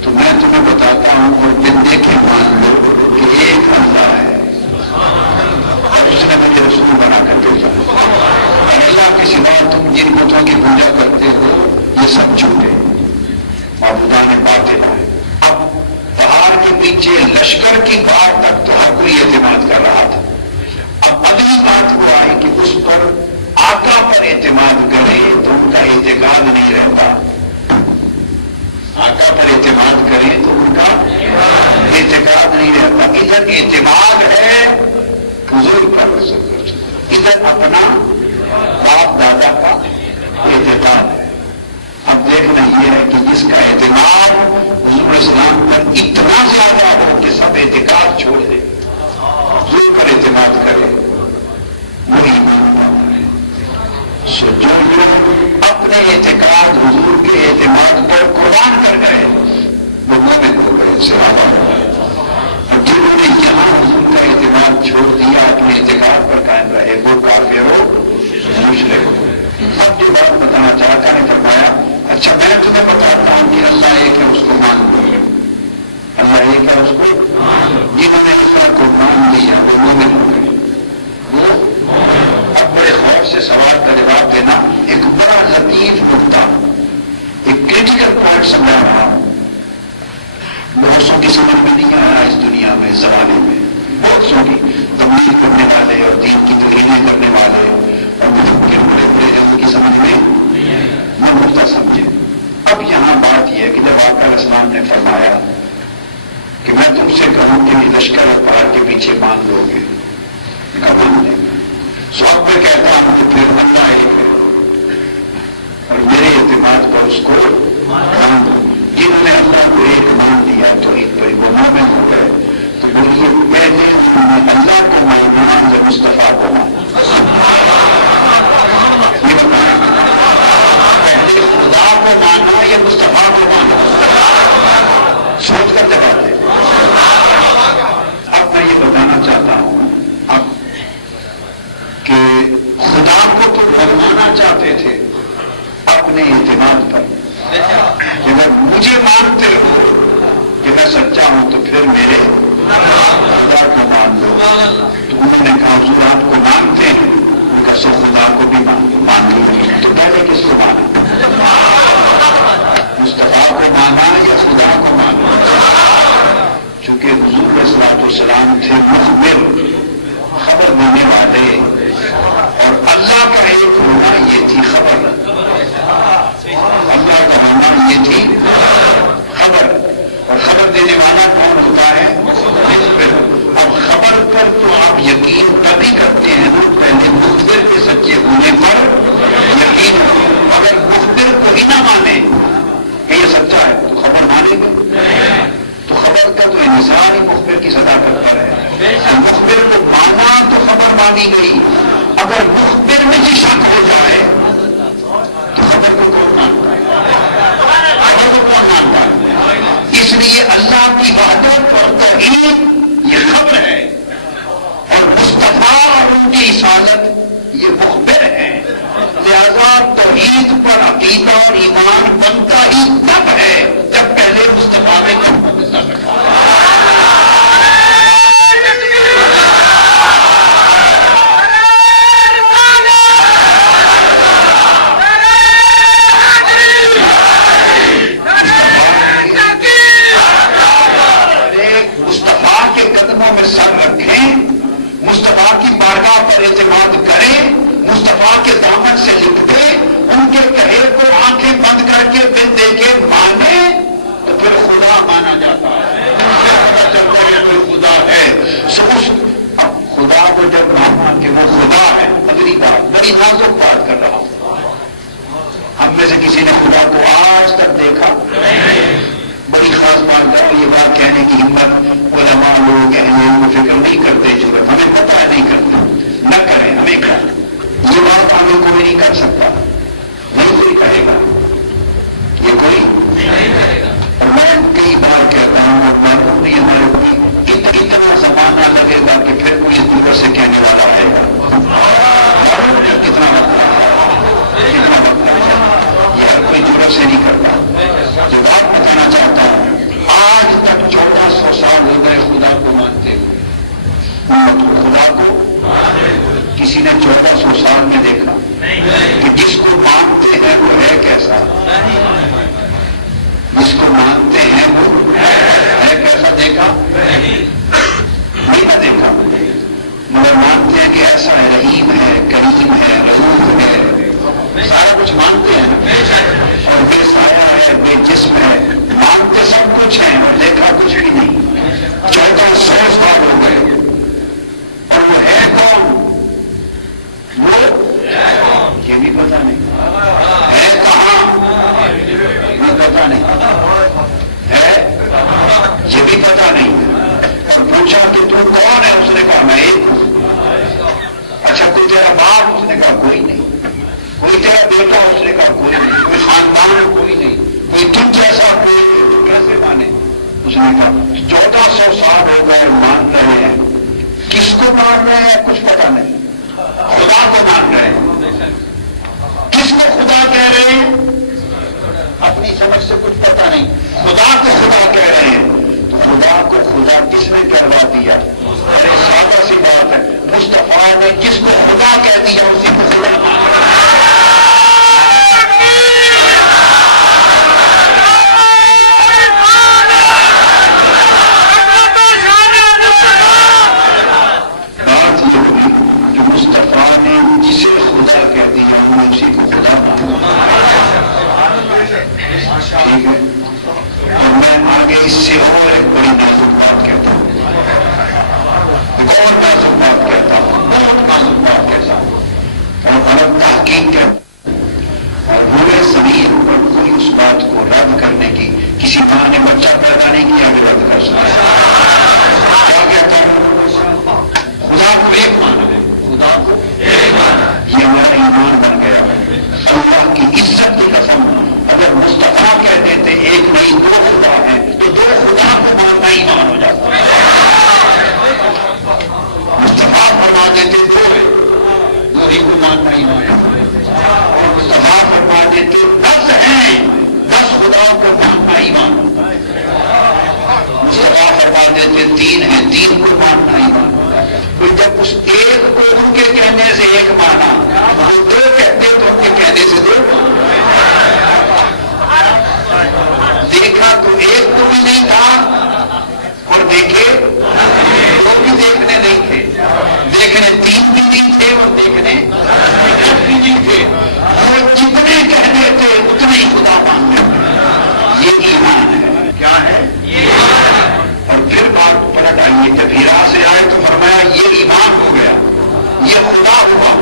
تو میں تمہیں بتاتا ہوں اور بن دیکھے مان لو کہ ایک اللہ ہے، اور اس نے مجھے رسول بنا کر بھیجا، اور اللہ کے سوا تم جن بتوں کی پوجا کرتے ہو یہ سب جھوٹے معبودان باطل ہے۔ اب پہاڑ کے پیچھے لشکر کی بات تک تو ہر کوئی اعتماد کر رہا تھا، اب اگلی بات ہوا ہے کہ اس پر آقا پر اعتماد کرے تو ان کا اعتقاد نہیں رہتا، آقا پر اعتماد کریں تو ان کا اعتقاد نہیں رہتا۔ ادھر اعتماد ہے بزرگ پر، ادھر اپنا باپ دادا کا اعتقاد ہے۔ اب دیکھنا یہ ہے کہ جس کا اعتماد حضور اسلام پر اتنا زیادہ ہو کہ سب اعتقاد چھوڑ دے، حضور پر اعتماد کرے، وہی ایمان والا ہے۔ سو جو لوگ اپنے اعتقاد حضور کے اعتماد پر قربان کر گئے وہ مومن ہو گئے، صحابہ ہو گئے، اور جنہوں نے یہاں حضور کا اعتماد چھوڑ دیا، اپنے اعتقاد پر قائم رہے، وہ کافر ہو، مشرک ہو۔ اب السلام نے فرمایا کہ میں تم سے کہوں کہ لشکر اور پہاڑ کے پیچھے مان لو گے، مان لیں سوق میں کہتا ہوں کہ پھر اللہ ایک ہے اور میرے اعتماد پر اس کو مان دو۔ جنہوں نے اللہ کو ایک مان لیا توحید پر وہ مومن ہو گئے، تو بولیے پہلے انہوں نے اللہ کو مانا یا مصطفیٰ کو مانا؟ خدا کو مانا یا مصطفیٰ کو مانا؟ سوچ کر جواب دے۔ اب میں یہ بتانا چاہتا ہوں اب کہ خدا کو تو لوگ مانا چاہتے تھے اپنے اعتماد پر، اگر مجھے مانتے ہو کہ میں سچا ہوں تو پھر میرے خدا کو مان لو۔ تو انہوں نے کہا حضور آپ کو مانتے ہیں؟ وہ کہا سو خدا کو بھی مان لو۔ تو پہلے کس کو مانا؟ مصطفیٰ کو مانا یا خدا کو مانا؟ چونکہ حضور السلام تھے مخبر، خبر دینے والے، اور اللہ کا ایک ہونا یہ تھی خبر، اللہ کا ہونا یہ تھی خبر، اور خبر دینے والا کون ہوتا ہے؟ مخبر۔ اب خبر پر تو آپ یقین تبھی کرتے ہیں پہلے مخبر کے سچے ہونے پر یقین ہو۔ اگر مخبر کو ہی نہ مانے کہ یہ سچا ہے تو خبر مانے گا؟ تو خبر کا تو انحصار ہی مخبر کی صداقت پر ہے۔ مخبر کو مانا تو خبر مانی گئی، اگر مخبر میں ہی شک ہو جائے تو خبر کو کون مانتا ہے؟ خبر کو کون مانتا ہے؟ اس لیے اللہ کی وحدت اور توحید یہ خبر ہے، اور مصطفیٰ اور ان کی رسالت یہ مخبر ہے۔ لہذا توحید پر عقیدہ اور ایمان بنتا ہی تب ہے جب پہلے مصطفیٰ نے کلمہ ملتا رکھا۔ مصطفیٰ کے قدموں میں سر رکھیں، مصطفیٰ کی بارگاہ پر اعتماد کریں، مصطفیٰ کے دامن سے لپٹے، ان کے کہے کو آنکھیں بند کر کے بن دے کے مانے تو پھر خدا مانا جاتا ہے۔ کوئی خدا ہے اب خدا کو جب نہ مان کے وہ خدا ہے، اگلی بات بڑی نازک بات کر رہا ہوں، ہم میں سے کسی نے خدا کو آج تک دیکھا؟ بڑی خاص بات ہے، یہ بات کہنے کی ہمت علماء لوگ ہیں وہ فکر نہیں کرتے، ضرورت ہمیں پتہ ہے نہیں کرتے، نہ کریں ہمیں کر یہ بات ہمیں کوئی نہیں کر سکتا، نہیں کوئی کہے گا، یہ کوئی اور میں کئی بار کہتا ہوں اور میں ہمارے کوئی اتنا زمانہ لگے گا کہ پھر کوئی دوسرے سے کہنے والا آئے گا، کتنا وقت یہ ہر کوئی ضرورت سے نہیں کرتا۔ جو بات بتانا چاہتا ہوں، آج تک 1400 سال ہو گئے خدا کو مانتے ہوئے، خدا کو کسی نے 1400 سال میں دیکھا کہ جس کو مانتے ہیں وہ ہے کیسا؟ جس کو مانتے ہیں وہ ہے کیسا؟ دیکھا نہیں نہ دیکھا، مگر مانتے ہیں کہ ایسا ہے، رحیم ہے، کریم ہے، رؤوف ہے، سارا کچھ مانتے ہیں، اور بے سایہ ہے، بے جسم ہے، مانتے سب کچھ ہیں اور دیکھا کچھ بھی نہیں۔ 1400 سال ہو گئے، اور وہ ہے کون؟ وہ یہ بھی پتا نہیں ہے، کہاں یہ پتا نہیں ہے، یہ بھی پتا نہیں۔ اور پوچھا کہ تو کون ہے؟ اس نے کہا میں ایک ہوں۔ اچھا کوئی تیرا باپ؟ اس نے کہا کوئی نہیں۔ کوئی تیرا بیٹا؟ اس نے کہا کوئی نہیں۔ کوئی خاندان میں کوئی نہیں، کوئی تم جیسا کوئی کیسے مانے؟ اس نے کہا 1400 سال ہو گئے مان رہے ہیں، کس کو مان رہے ہیں کچھ پتا نہیں، خدا کو مان رہے ہیں۔ کس کو خدا کہہ رہے ہیں؟ اپنی سمجھ سے کچھ پتا نہیں، خدا کو خدا کہہ رہے ہیں۔ تو خدا کو خدا کس نے کروا دیا؟ سادہ سی بات ہے، مصطفیٰ نے جس کو خدا کہہ دیا اسی کو خدا مانا۔ جسے خدا کہہ دیا ہم اسی کو خدا مانا، ٹھیک ہے؟ اس سے اور ایک بڑی نازک بات کہتا ہوں، ایک اور نازک بات کہتا ہوں، بہت نازک بات کہتا ہوں اور غلط تحقیق کہتا ہوں، اور پورے زمین پر کوئی اس بات کو رد کرنے کی، کسی ماں نے بچہ پیدا نہیں کیا بھی رد کر سکتا۔ کیا کہتا ہوں؟ خدا کو ایک مانا ہے، خدا کو ایک مانا، یہ ہمارا ایمان بن گیا ہے۔ اللہ کی عزت کی قسم، اگر مصطفیٰ کہہ دیتے ایک نہیں دو خدا ہے تو دو خدا کو ماننا ایمان ہو جاتا ہے۔ مصطفیٰ فرما دیتے دو ہے، دو ہی کو ماننا ایمان ہے، اور مصطفیٰ فرما دیتے 10 ہیں، 10 خداؤں کو ماننا ایمان ہوتا ہے۔ مصطفیٰ فرما دیتے 3 ہیں، 3 کو ماننا ایمان ہوتا ہے۔ پھر جب اس ایک کو ان کے کہنے سے ایک مانا، وہ 2 کہتے تو ان کے کہنے سے 2 دیکھا تو ایک کو بھی نہیں تھا اور دیکھے 2 بھی دیکھنے نہیں تھے، دیکھنے 3 بھی نہیں تھے اور دیکھنے 1 بھی نہیں تھے، اور جتنے کہنے تھے اتنے ہی خدا مانتے تھے۔ یہ ایمان ہے۔ کیا ہے؟ اور پھر بات پلٹ آئیے، جب ہیرا سے آئے تو فرمایا یہ ایمان ہو گیا، یہ خدا ہوا۔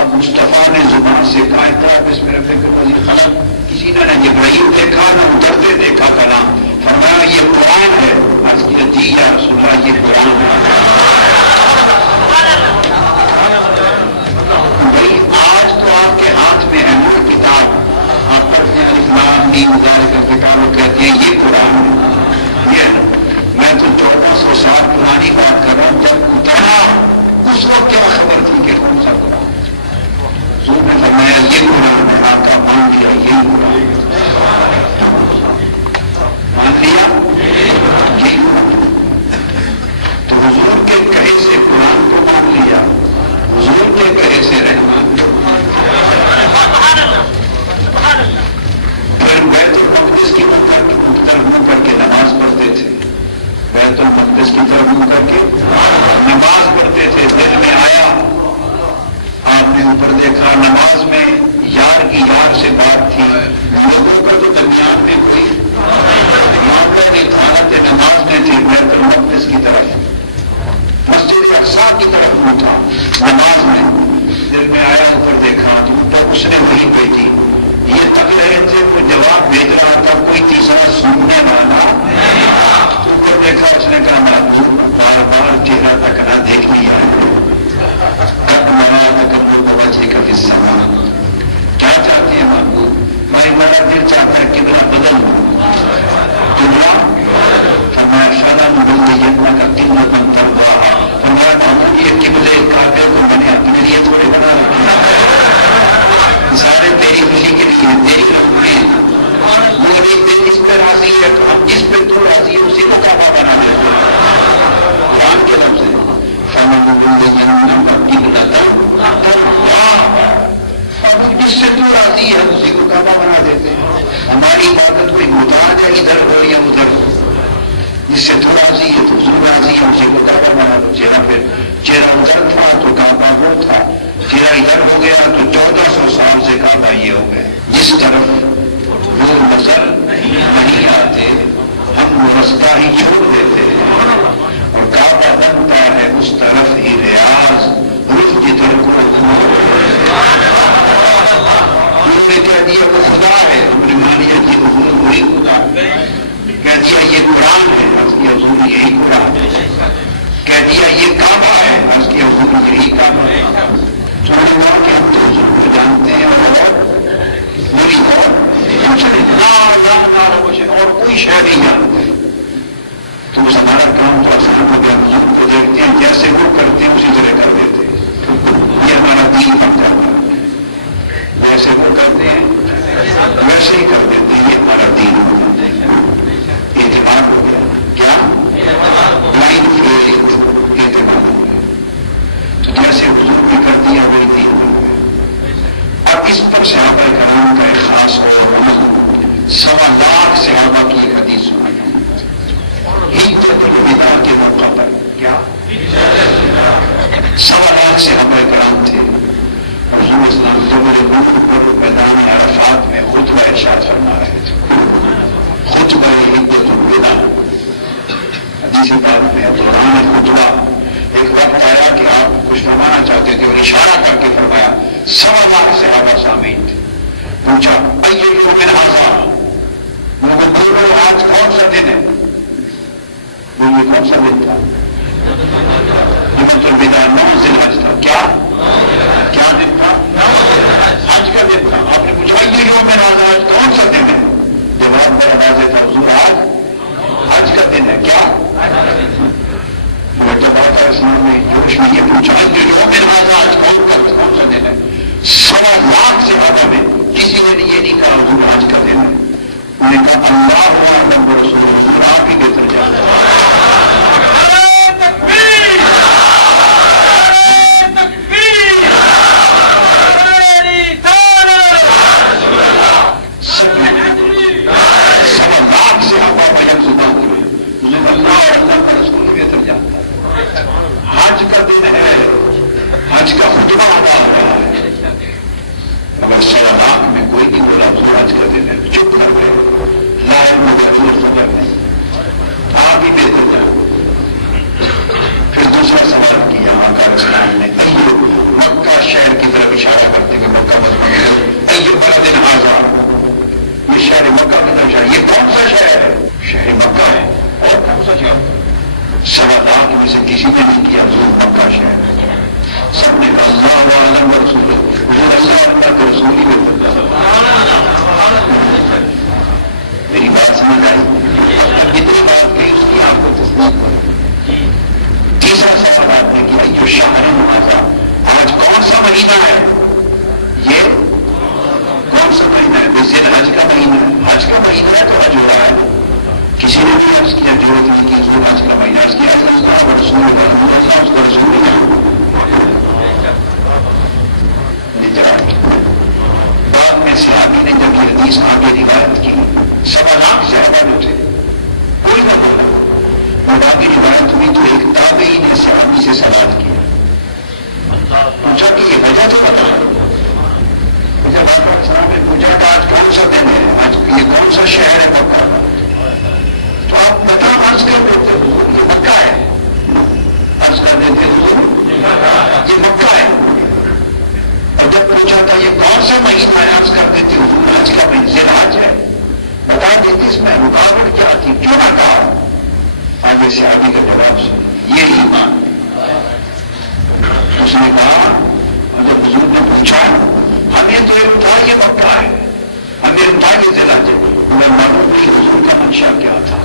اب مصطفیٰ نے زبان سے کہا اقرأ بسم ربک الذی خلق، کسی نے نہ جبرائیل دیکھا نہ اترتے دیکھا کلام، فرمایا یہ قرآن ہے۔ عرض کیا جی یا رسول اللہ یہ قرآن ہے۔ بھائی آج تو آپ کے ہاتھ میں ہے وہ کتاب، آپ پڑھتے ہیں الف لام میم ذالک الکتاب، وہ کہتے ہیں یہ قرآن ہے۔ یہ میں تو 1400 سال پرانی بات کر رہا ہوں، جب اترا اس وقت کیا خبر تھی کہ کون سا قرآن؟ حضور نے فرمایا یہ قرآن ہے، آپ کا مان لیا یہ قرآن، مان لیا یہ قرآن۔ تو حضور کے کہے سے قرآن کو مان لیا، حضور کے کہے سے رحمان کو مان لیا۔ پھر بیت المقدس کی طرف منہ کر کے نماز پڑھتے تھے، بیت المقدس کی طرف منہ کر کے نماز پڑھتے تھے۔ دل میں آیا، آپ نے اوپر دیکھا، نماز میں یار کی یار سے بات تھی، لوگوں کا جو درمیان میں کوئی موقع نہیں تھا، حالت نماز میں تھی، بیت المقدس کی طرف، مسجد اقصیٰ کی طرف منہ تھا نماز میں۔ دل میں آیا، اوپر دیکھا تو اوپر اس نے وہی پہ تھی، یہ تک لہر سے کوئی جواب بھیج رہا تھا، کوئی تیسرا سننے والا اوپر دیکھا، اس نے کہا محبوب بار بار چہرہ تک نہ دیکھ لیا، کبھی سما کیا چاہتے ہیں محبوب؟ بھائی میرا دل چاہتا ہے قبلہ بدل دو، قبلہ فرمایا فلم بلیتنا کا قبلہ بن ترضا، فرمایا محبوب یہ قبلے کعبے کو میں نے اپنے لیے تھوڑے بنا رکھا، سارے تیری خوشی کے لیے دیکھ رہے ہیں، میری دل اس پہ راضی ہے تو ہم جس پہ تو راضی ہے اسی کو کعبہ بنا لیں۔ قرآن کے لفظ ہے فلم بلیتنا کا قبلہ جس سے تو راضی ہے اسی کو کعبہ بنا دیتے ہیں۔ ہماری عبادت کوئی متعلق ہے ادھر ہو یا ادھر ہو، جس سے تو راضی ہے تو اس کو راضی ہے اسی کو کعبہ بنا دو۔ چہرہ پھر چہرہ ادھر تھا تو کعبہ وہ تھا، چہرہ ادھر ہو گیا تو 1400 سال سے کعبہ یہ ہو گیا۔ جس طرف وہ نظر نہیں آتے ہم وہ رستہ ہی چھوڑ دیتے ہیں اور کعبہ بنتا ہے اس طرف ہی ریاض رخ جدھر کو کہہ دیا وہ خدا ہے، ہم نے مان لیا کہ حضور وہی خدا، کہہ دیا یہ قرآن ہے، عرض کیا حضور یہی قرآن ہے، کہہ دیا یہ کعبہ ہے، عرض کیا حضور یہی کعبہ ہے۔ سمجھ لو کہ ہم تو حضور کو جانتے ہیں اور وہی اور کچھ نہیں، اور کوئی شے نہیں جانتے۔ تو بس ہمارا کام تو آسان ہو گیا، حضور کو دیکھتے ہیں جیسے وہ کرتے ہیں اسی طرح کر دیتے ہیں، یہ ہمارا دین بن جاتا ہے، جیسے وہ کرتے ہیں ویسے ہی کر دیتے ہیں، یہ ہمارا دین ہو جاتا ہے۔ اعتماد ہو گیا، کیا اعتماد ہو گیا، تو جیسے حضور نے کر دیا وہی دین ہو گیا۔ اب اس پر صحابہ کرام کا ایک خاص اور عمل، 1.25 لاکھ صحابہ کی ایک حدیث سنائی ہجرت الوداع کے موقع پر، کیا 1.25 لاکھ صحابہ کرام تھے، رسول اسلام جبل نور پر میدان عرفات میں خطبہ ارشاد فرما رہے تھے، خطبہ ہجرت الوداع۔ یوم الوداع 9 ذی الحج تھا. کیا دن تھا؟ حج کا دن تھا. آپ نے پوچھا یہ یوم آج کون سا دن ہے؟ جواب میرا واضح تھا، حضور آج حج کا دن ہے. کیا میں تو بات اسلام میں جوش میں یہ پوچھا کہ یوم آج کون سا دن ہے؟ 1.25 لاکھ سے زیادہ میں کسی نے یہ نہیں کہا حضور آج کا دن ہے. انہوں نے کہا اللہ اعلم برسول، حضور آپ ہی بہتر جانتے ہیں. حج کا دن ہے، حج کا خطبہ ادا ہو رہا ہے، مگر 1.25 لاکھ میں کوئی نہیں بولا حضور حج کا دن ہے. چپ کر گئے. لا مجھے خبر نہیں، آپ ہی بہتر جان. پھر دوسرا سوال کیا آقا اسلام نے، مکہ شہر کی طرف اشارہ کرتے ہوئے مکہ مدینہ ایو بلد آزاد، یہ شہر مکہ کی طرف اشارہ. یہ کون سا شہر ہے؟ شہر مکہ ہے. اور کون سا شہر؟ 1.25 لاکھ میں سے کسی نے نہیں کیا حضور مکہ شہر. سب نے کہا اللہ اعلم برسول، حضور اللہ اللہ کے رسول ہی بہتر. میری بات سمجھ آئی؟ اتنی بات کہی اس کی آپ کو تصدیق کرو. تیسرا سوال آپ نے کیا جو شہر مہذا، آج کون سا مہینہ ہے؟ یہ کون سا مہینہ ہے؟ ویسے حج کا مہینہ ہے. حج کا مہینہ ہے تو حج ہو رہا ہے. کسی نے بھی عرض کیا ضرورت نہیں کہ حضور حج کا مہینہ عرض کیا ہے اس کا رسول اللہ اس کا رسول نہیں. بعد میں صحابی نے جب یہ حدیث آگے روایت کی 1.25 لاکھ زیادہ میں تھے، کوئی نہ بولا. اور آگے روایت ہوئی تو ایک تابعی نے صحابی سے سوال کیا، پوچھا کہ یہ وجہ تو بتا. جب آپ نے پوچھا کہ آج کون سا دن ہے، آج یہ کون سا شہر ہے مکہ، تو آپ بتا عرض کر دیتے حضور یہ مکہ ہے. عرض کر دیتے حضور یہ مکہ ہے. اور جب پوچھا تھا یہ کون سا مہینہ ہے، عرض کر دیتے حضور حج کا مہینہ ذی الحج ہے. بتا دیتے اس میں رکاوٹ کیا تھی، کیوں نہ کہا. آگے سے آگے کا جواب سن، یہ ایمان. اس نے کہا جب حضور نے پوچھا ہمیں تو یہ تھا یہ مکہ ہے، ہمیں تھا یہ ذی الحج ہے. میں معلوم نہیں حضور کا منشا کیا تھا.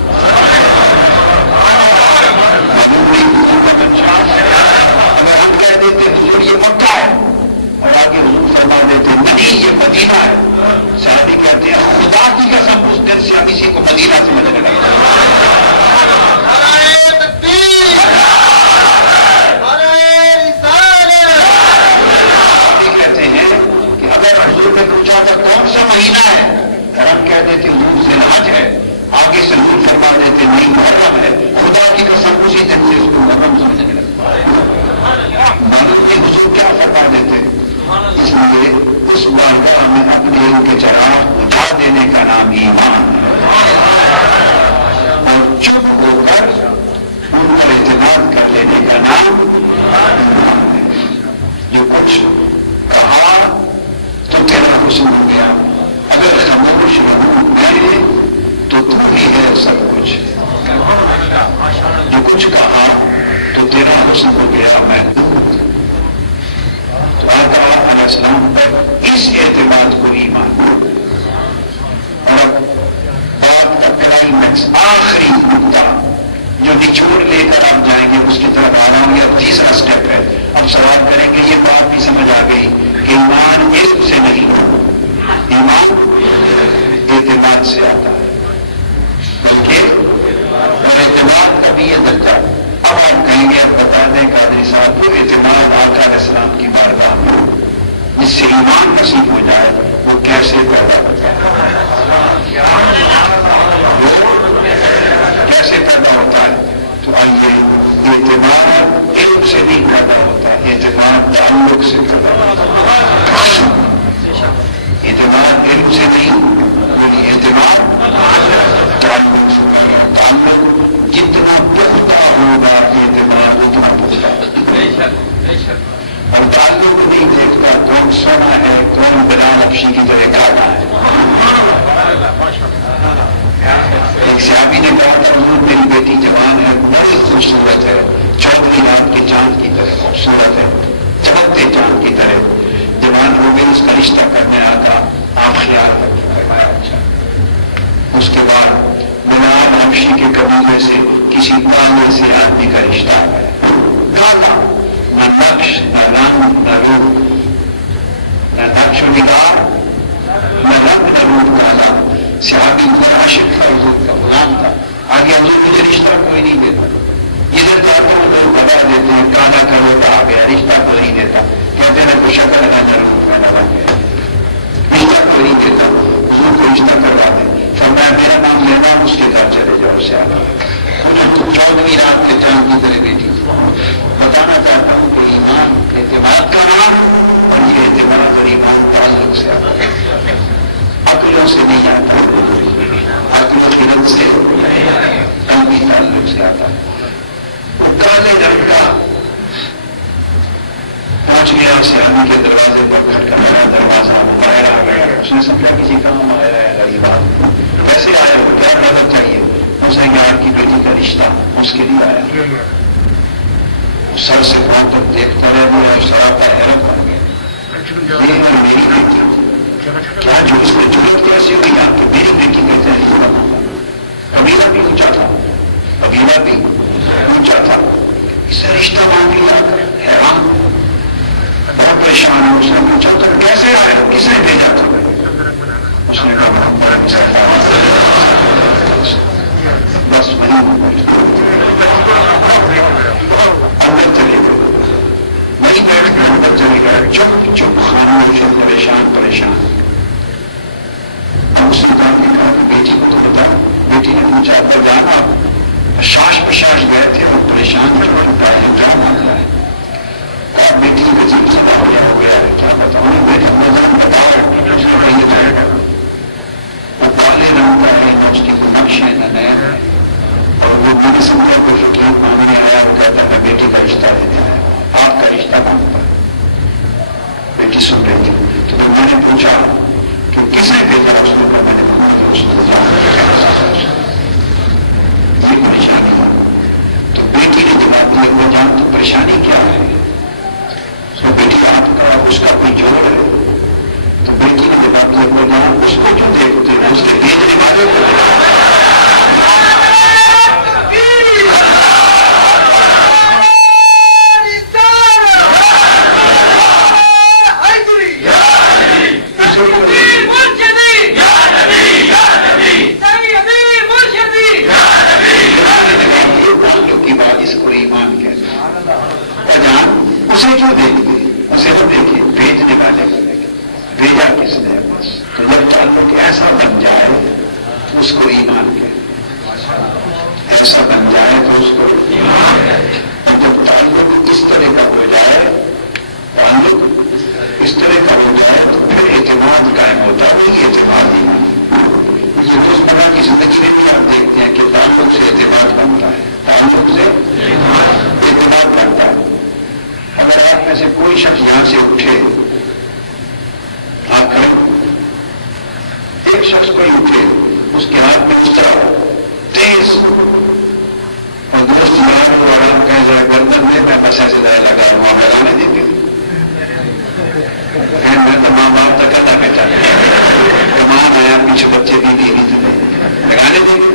اگر ہم کہہ دیتے حضور یہ مکہ ہے اور آگے حضور فرما دیتے نہیں یہ مدینہ ہے، صحابی کہتے ہیں خدا کی قسم اس دن سے ہم اسی کو مدینہ سمجھنے لگے. کہتے ہیں کہ اگر حضور نے پوچھا تھا کون سا مہینہ ہے اور ہم کہہ دیتے حضور ذی الحج ہے، آگے سے حضور فرما دیتے نہیں محرم ہے، خدا کی قسم اسی دن سے اس کو محرم سمجھنے لگے. معلوم نہیں حضور کیا فرما دیتے. اس لیے اس بارگاہ میں اپنے علم کے چراغ بجھا دینے کا نام ایمان ہے، اور چپ ہو کر ان پر اعتماد کر لینے کا نام ایمان ہے. جو کچھ کہا تو تیرا حسن ہو گیا، اگر خاموش رہوں گئے تو تم ہی ہے سب کچھ. جو کچھ کہا تو تیرا حسن ہو گیا میں. تو آقا علیہ السلام پر اس اعتماد کو ایمان. اور بات کا کلائمیکس آخری نقطہ جو نچوڑ لے کر آپ جائیں گے اس کی طرف آ رہا ہوں. یہ تیسرا اسٹیپ ہے. اب سوال کریں گے یہ بات بھی سمجھ آ گئی کہ ایمان علم سے نہیں، ایمان اعتماد سے آتا ہے. بلکہ اور اعتماد کا بھی یہ درجہ. اب آپ کہیں گے اب بتا دیں قادری صاحب وہ اعتماد آقا علیہ السلام کی بارگاہ میں جس سے ایمان نصیب ہو جائے وہ کیسے پیدا ہوتا ہے، کیسے پیدا ہوتا ہے. تو آئیے اعتماد علم سے نہیں پیدا ہوتا، اعتماد تعلق سے پیدا ہوتا ہے. اعتماد علم سے نہیں، وہی اعتماد تعلق سے پیدا ہوتا ہے. تعلق جتنا پختہ ہوگا اعتماد اتنا پختہ. اور تعلق نہیں دیکھتا کون سونا ہے کون بنا نقشی کی طرح کھانا ہے. ایک صحابی نے کہا تھا حضور میری بیٹی جوان ہے، بڑی خوبصورت ہے، 14 رات کے چاند کی طرح. کہ حضور مجھے رشتہ کوئی نہیں دیتا، ادھر جاتا ہوں لوگ بتا دیتے ہیں کانا کرو آ گیا، رشتہ کوئی نہیں دیتا، کہتے ہیں کوئی شکل نہ ضرور پیدا ہو گیا، رشتہ کوئی نہیں دیتا، حضور کو رشتہ کروا دیں۔ فرمایا میرا نام لینا، اس کے گھر چلے جاؤ سے آگے۔ 14ویں رات کے چاند کی طرح بیٹی بتانا چاہتا ہوں کہ ایمان اعتماد کا نام، اور یہ اعتماد اور ایمان تعلق سے آتا ہے، عقلوں سے نہیں آتا، عقل و خرد سے قلبی تعلق سے آتا ہے۔ وہ کالے رنگ کا پہنچ گیا سیاحوں کے دروازے پر، کھٹکھٹایا دروازہ، وہ باہر آ گیا، اس نے سمجھا کسی کام آیا ہے غریب آدمی، ویسے آیا وہ کیا مدد چاہیے، اسے یار کی بیٹی کا رشتہ، اس کے لیے آیا، سر سے پاؤں تک دیکھتا رہ گیا، سراپا حیرت بن گیا، یہ ہے میری بیٹی، کیا جو اس میں ضرورت کیسی ہوئی آپ کی میری بیٹی کہتے ہیں رشتہ مانگا، قبیلہ بھی اونچا تھا، قبیلہ بھی اونچا تھا، اسے رشتہ مانگ لیا، حیران بہت پریشان ہو، اس نے پوچھا تو کیسے آیا، کس نے بھیجا تھا، اس نے کہا بس وہی اندر چلے گئے، وہی بیٹھ کر اندر چلے گئے، چپ چپ خاموش اور پریشان پریشان۔ اس نے کہا کہ بیٹی کو تو بتا، بیٹی نے پوچھا تو جانا، شاش پشاش گئے تھے اور پریشان تھے، کیا معاملہ ہے، اور بیٹی کا جیب سے ہو گیا ہے، کیا بتاؤں بیٹا بتاؤ، یہ جائے گا، وہ کالے رنگ کا ہے، اس کی کوئی نقش ہے نہ نیا ہے، اور وہ میرے سمجھا کو فکر مانگنے آیا، وہ کہتا ہے بیٹی کا رشتہ دینے آیا، آپ کا رشتہ مانگتا ہے۔ بیٹی سن رہی تھی، تو پھر میں نے پوچھا کہ کس نے بھیجا، اس کو میں نے بنا اس کو یہ پریشانی ہے، تو بیٹی نے جواب دیا وہ جان تو پریشانی کیا ہے، تو بیٹی آپ کا اس کا کوئی جوڑ ہے، تو بیٹی نے جواب دیا وہ جان اس کو جو دیکھتے ہیں اس کے بھیجنے والے کو اسے کیوں دیکھتے، اسے نہ دیکھے، بھیجنے والے کو دیکھے، بھیجا کس نے بس، تو جب تعلق ایسا بن جائے تو اس کو ایمان کہتے، ایسا بن جائے تو اس کو ایمان کہتے، جب تعلق اس طرح کا ہو جائے، تعلق اس طرح کا ہو جائے تو پھر اعتماد قائم ہوتا ہے، وہی اعتماد ایمان۔ یہ روزمرہ کی زندگی میں بھی آپ دیکھتے ہیں کہ تعلق سے اعتماد بنتا ہے، تعلق سے اعتماد بنتا ہے۔ اگر آپ میں سے کوئی شخص یہاں سے اٹھے، آپ کریں ایک شخص کوئی اٹھے، اس کے ہاتھ میں اس طرح تیز اور دوست یار کو آرام کہہ جائے گردن میں بس ایسے دائیں لگا وہاں لگانے دیتے، میں تو ماں باپ تک کرنا بیٹا ماں آیا پیچھے بچے بھی بیوی تھے لگانے دیتے،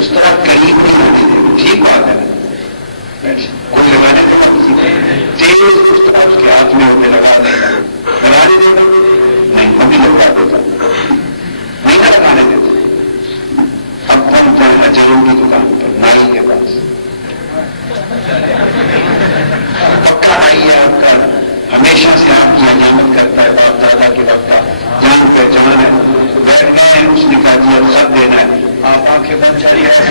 اس طرح قریب نہیں ہونے دیتے، ٹھیک بات ہے، کوئی لگانے دیتا تیز اس طرح اس کے ہاتھ میں ہونے لگا دے گا، لگانے دے گا نہیں، وہ بھی لگا دیتا نہیں نہ لگانے دیتا۔ اب پہنچتا ہے ہزاروں کی دکان پر نائی کے پاس، پکا نہیں ہے آپ کا، ہمیشہ سے آپ کی علامت کرتا ہے باپ دادا کے وقت کا، جان پہچان ہے، بیٹھ گئے ہیں، اس نے کہا دیا سب دینا ہے، آپ آنکھیں بند چاہیے ایسے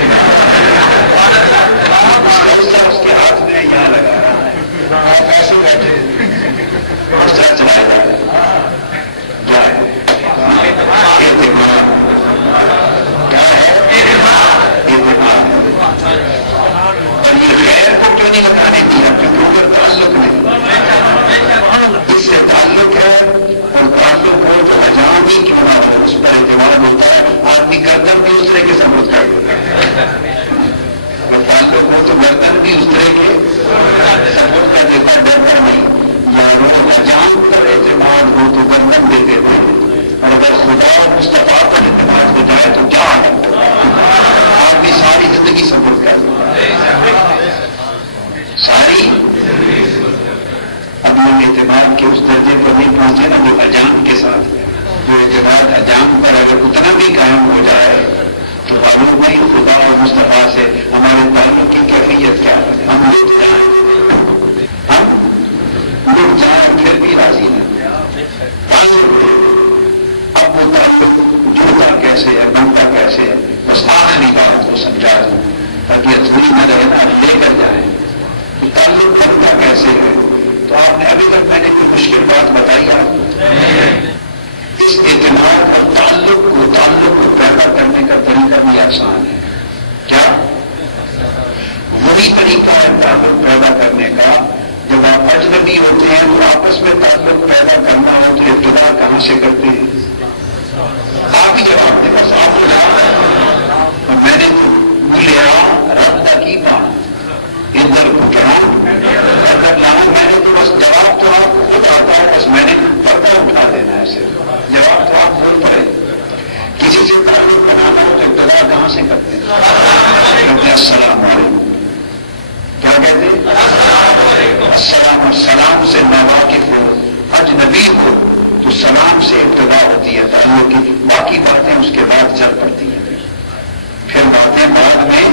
اس کے ہاتھ میں یہاں لگا رہا ہے، آپ ایسے بیٹھے اس طرح چلا جائے کیا ہے اعتماد، کیا ہے اعتماد، اور یہ غیر کو کیوں نہیں لگانے دیا کیونکہ اوپر تعلق نہیں، اس سے تعلق ہے، اور تعلق ہو تو اجان ہی کیوں نہ ہو اس پر اعتماد ہوتا ہے، آدمی گردن بھی اس طرح کے سمجھ کر دیتا ہے، تعلق ہو تو گردن بھی اس طرح کے سبوت کا دیتا ڈرتا نہیں، یا جان پر اعتماد ہو تو گردن دے دیتے ہیں، اور اگر خدا اور مصطفیٰ پر اعتماد ہو جائے تو کیا ہے، آدمی ساری زندگی سبوت کر ساری، اب ہم اعتماد کے اس درجے پر نہیں پہنچے نا جو اجان کے ساتھ ہے، جو اعتماد اجان پر اگر اتنا بھی قائم ہو جائے تو معلوم نہیں خدا اللہ اور مصطفیٰ سے ہمارے تعلق کی کیفیت کیا ہے؟ ہم لوٹ جائیں پھر بھی راضی نہیں. اب وہ تعلق جڑتا کیسے ہے، بنتا کیسے ہے؟ بس آخری بات وہ سمجھا دوں تاکہ ادھوری نہ رہے نا، لے کر جائیں. تعلق بنتا کیسے ہے؟ تو آپ نے ابھی تک میں نے کوئی مشکل بات بتائی آپ کو. اس اعتماد اور تعلق کو پیدا کرنے کا طریقہ بھی آسان ہے. کیا وہی طریقہ ہے تعلق پیدا کرنے کا؟ جب آپ اجنبی ہوتے ہیں تو آپس میں تعلق پیدا کرنا ہو تو ابتدا کہاں سے کرتے ہیں؟ آپ ہی جواب دیں. بس آپ کو میں نے لیا رابطہ کی بات ادھر اٹھا میں نے تو بس جواب تو آپ کو خود آتا ہے، بس میں نے پردہ اٹھا دینا ہے. صرف جواب تو آپ بول پڑے. کسی سے تعلق بنانا ہو تو ابتدا کہاں سے کرتے ہیں؟ السلام علیکم. کیا کہتے ہیں؟ السلام. اور سلام سے ناواقف ہو، اجنبی ہو تو سلام سے ابتدا ہوتی ہے تعلق کی. باقی باتیں اس کے بعد چل پڑتی ہیں، پھر باتیں بعد میں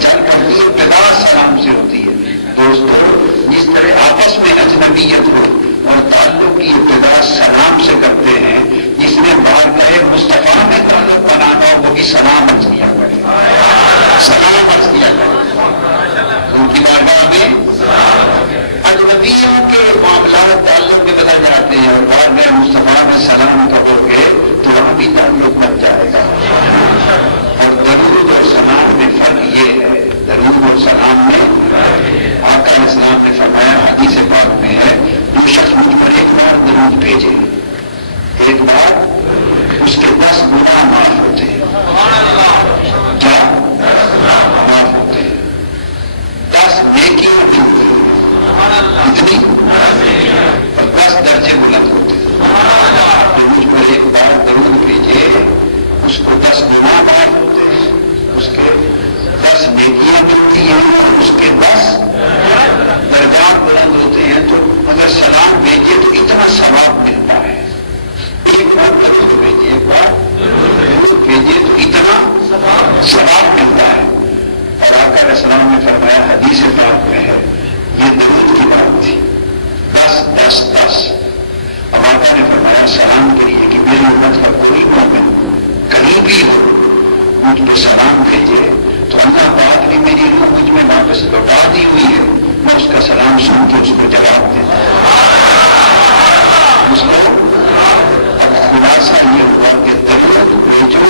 چل پڑتی ہے. ابتدا سلام سے ہوتی ہے. دوستو، جس طرح آپس میں اجنبیت ہو اور تعلق کی ابتدا سلام سے کرتے ہیں، جس نے بارگاہ مصطفیٰ میں تعلق بنانا ہو وہ بھی سلام عرض کیا کرے. سلام عرض کیا کرے. ان کی بارگاہ میں اجنبیوں کے معاملات تعلق میں بدل جاتے ہیں اور بارگاہ مصطفیٰ میں سلام کہو گے تو وہاں بھی تعلق بن جائے گا. اور درود اور سلام میں فرق یہ ہے، درود اور سلام میں آقا اسلام نے فرمایا حدیث پاک میں ہے، جو شخص مجھ پر ایک بار درود بھیجے، ایک بار اس کے 10 گناہ معاف ہوتے ہیں. کیا معاف ہوتے ہیں؟ 10 نیکیاں بھی ہوتی ہیں. اتنی اور 10 درجے بلند ہوتے ہیں. جو مجھ پر ایک بار درود بھیجے اس کو 10 گناہ معاف ہوتے ہیں، اس کے 10 نیکیاں ملتی ہیں اور اس کے 10 درجات بلند ہوتے ہیں. تو اگر سلام بھیجیے تو اتنا ثواب ملتا ہے. ایک بار درود بھیجیے، ایک بار درود بھیجیے تو اتنا ثواب ملتا ہے. اور آقا علیہ السلام نے فرمایا حدیث پاک میں ہے، یہ درود کی بات تھی، 10 10 10. اب آقا نے فرمایا سلام کے لیے کہ میری امت کا کوئی مومن کہیں بھی ہو مجھ پہ سلام بھیجے تو اللہ پاک نے میری روح مجھ میں واپس لوٹا دی ہوئی ہے، میں اس کا سلام سن کے اس کو جواب دیتا ہوں. اس کو اب خلاصہ یہ ہوا کہ درود بھیجو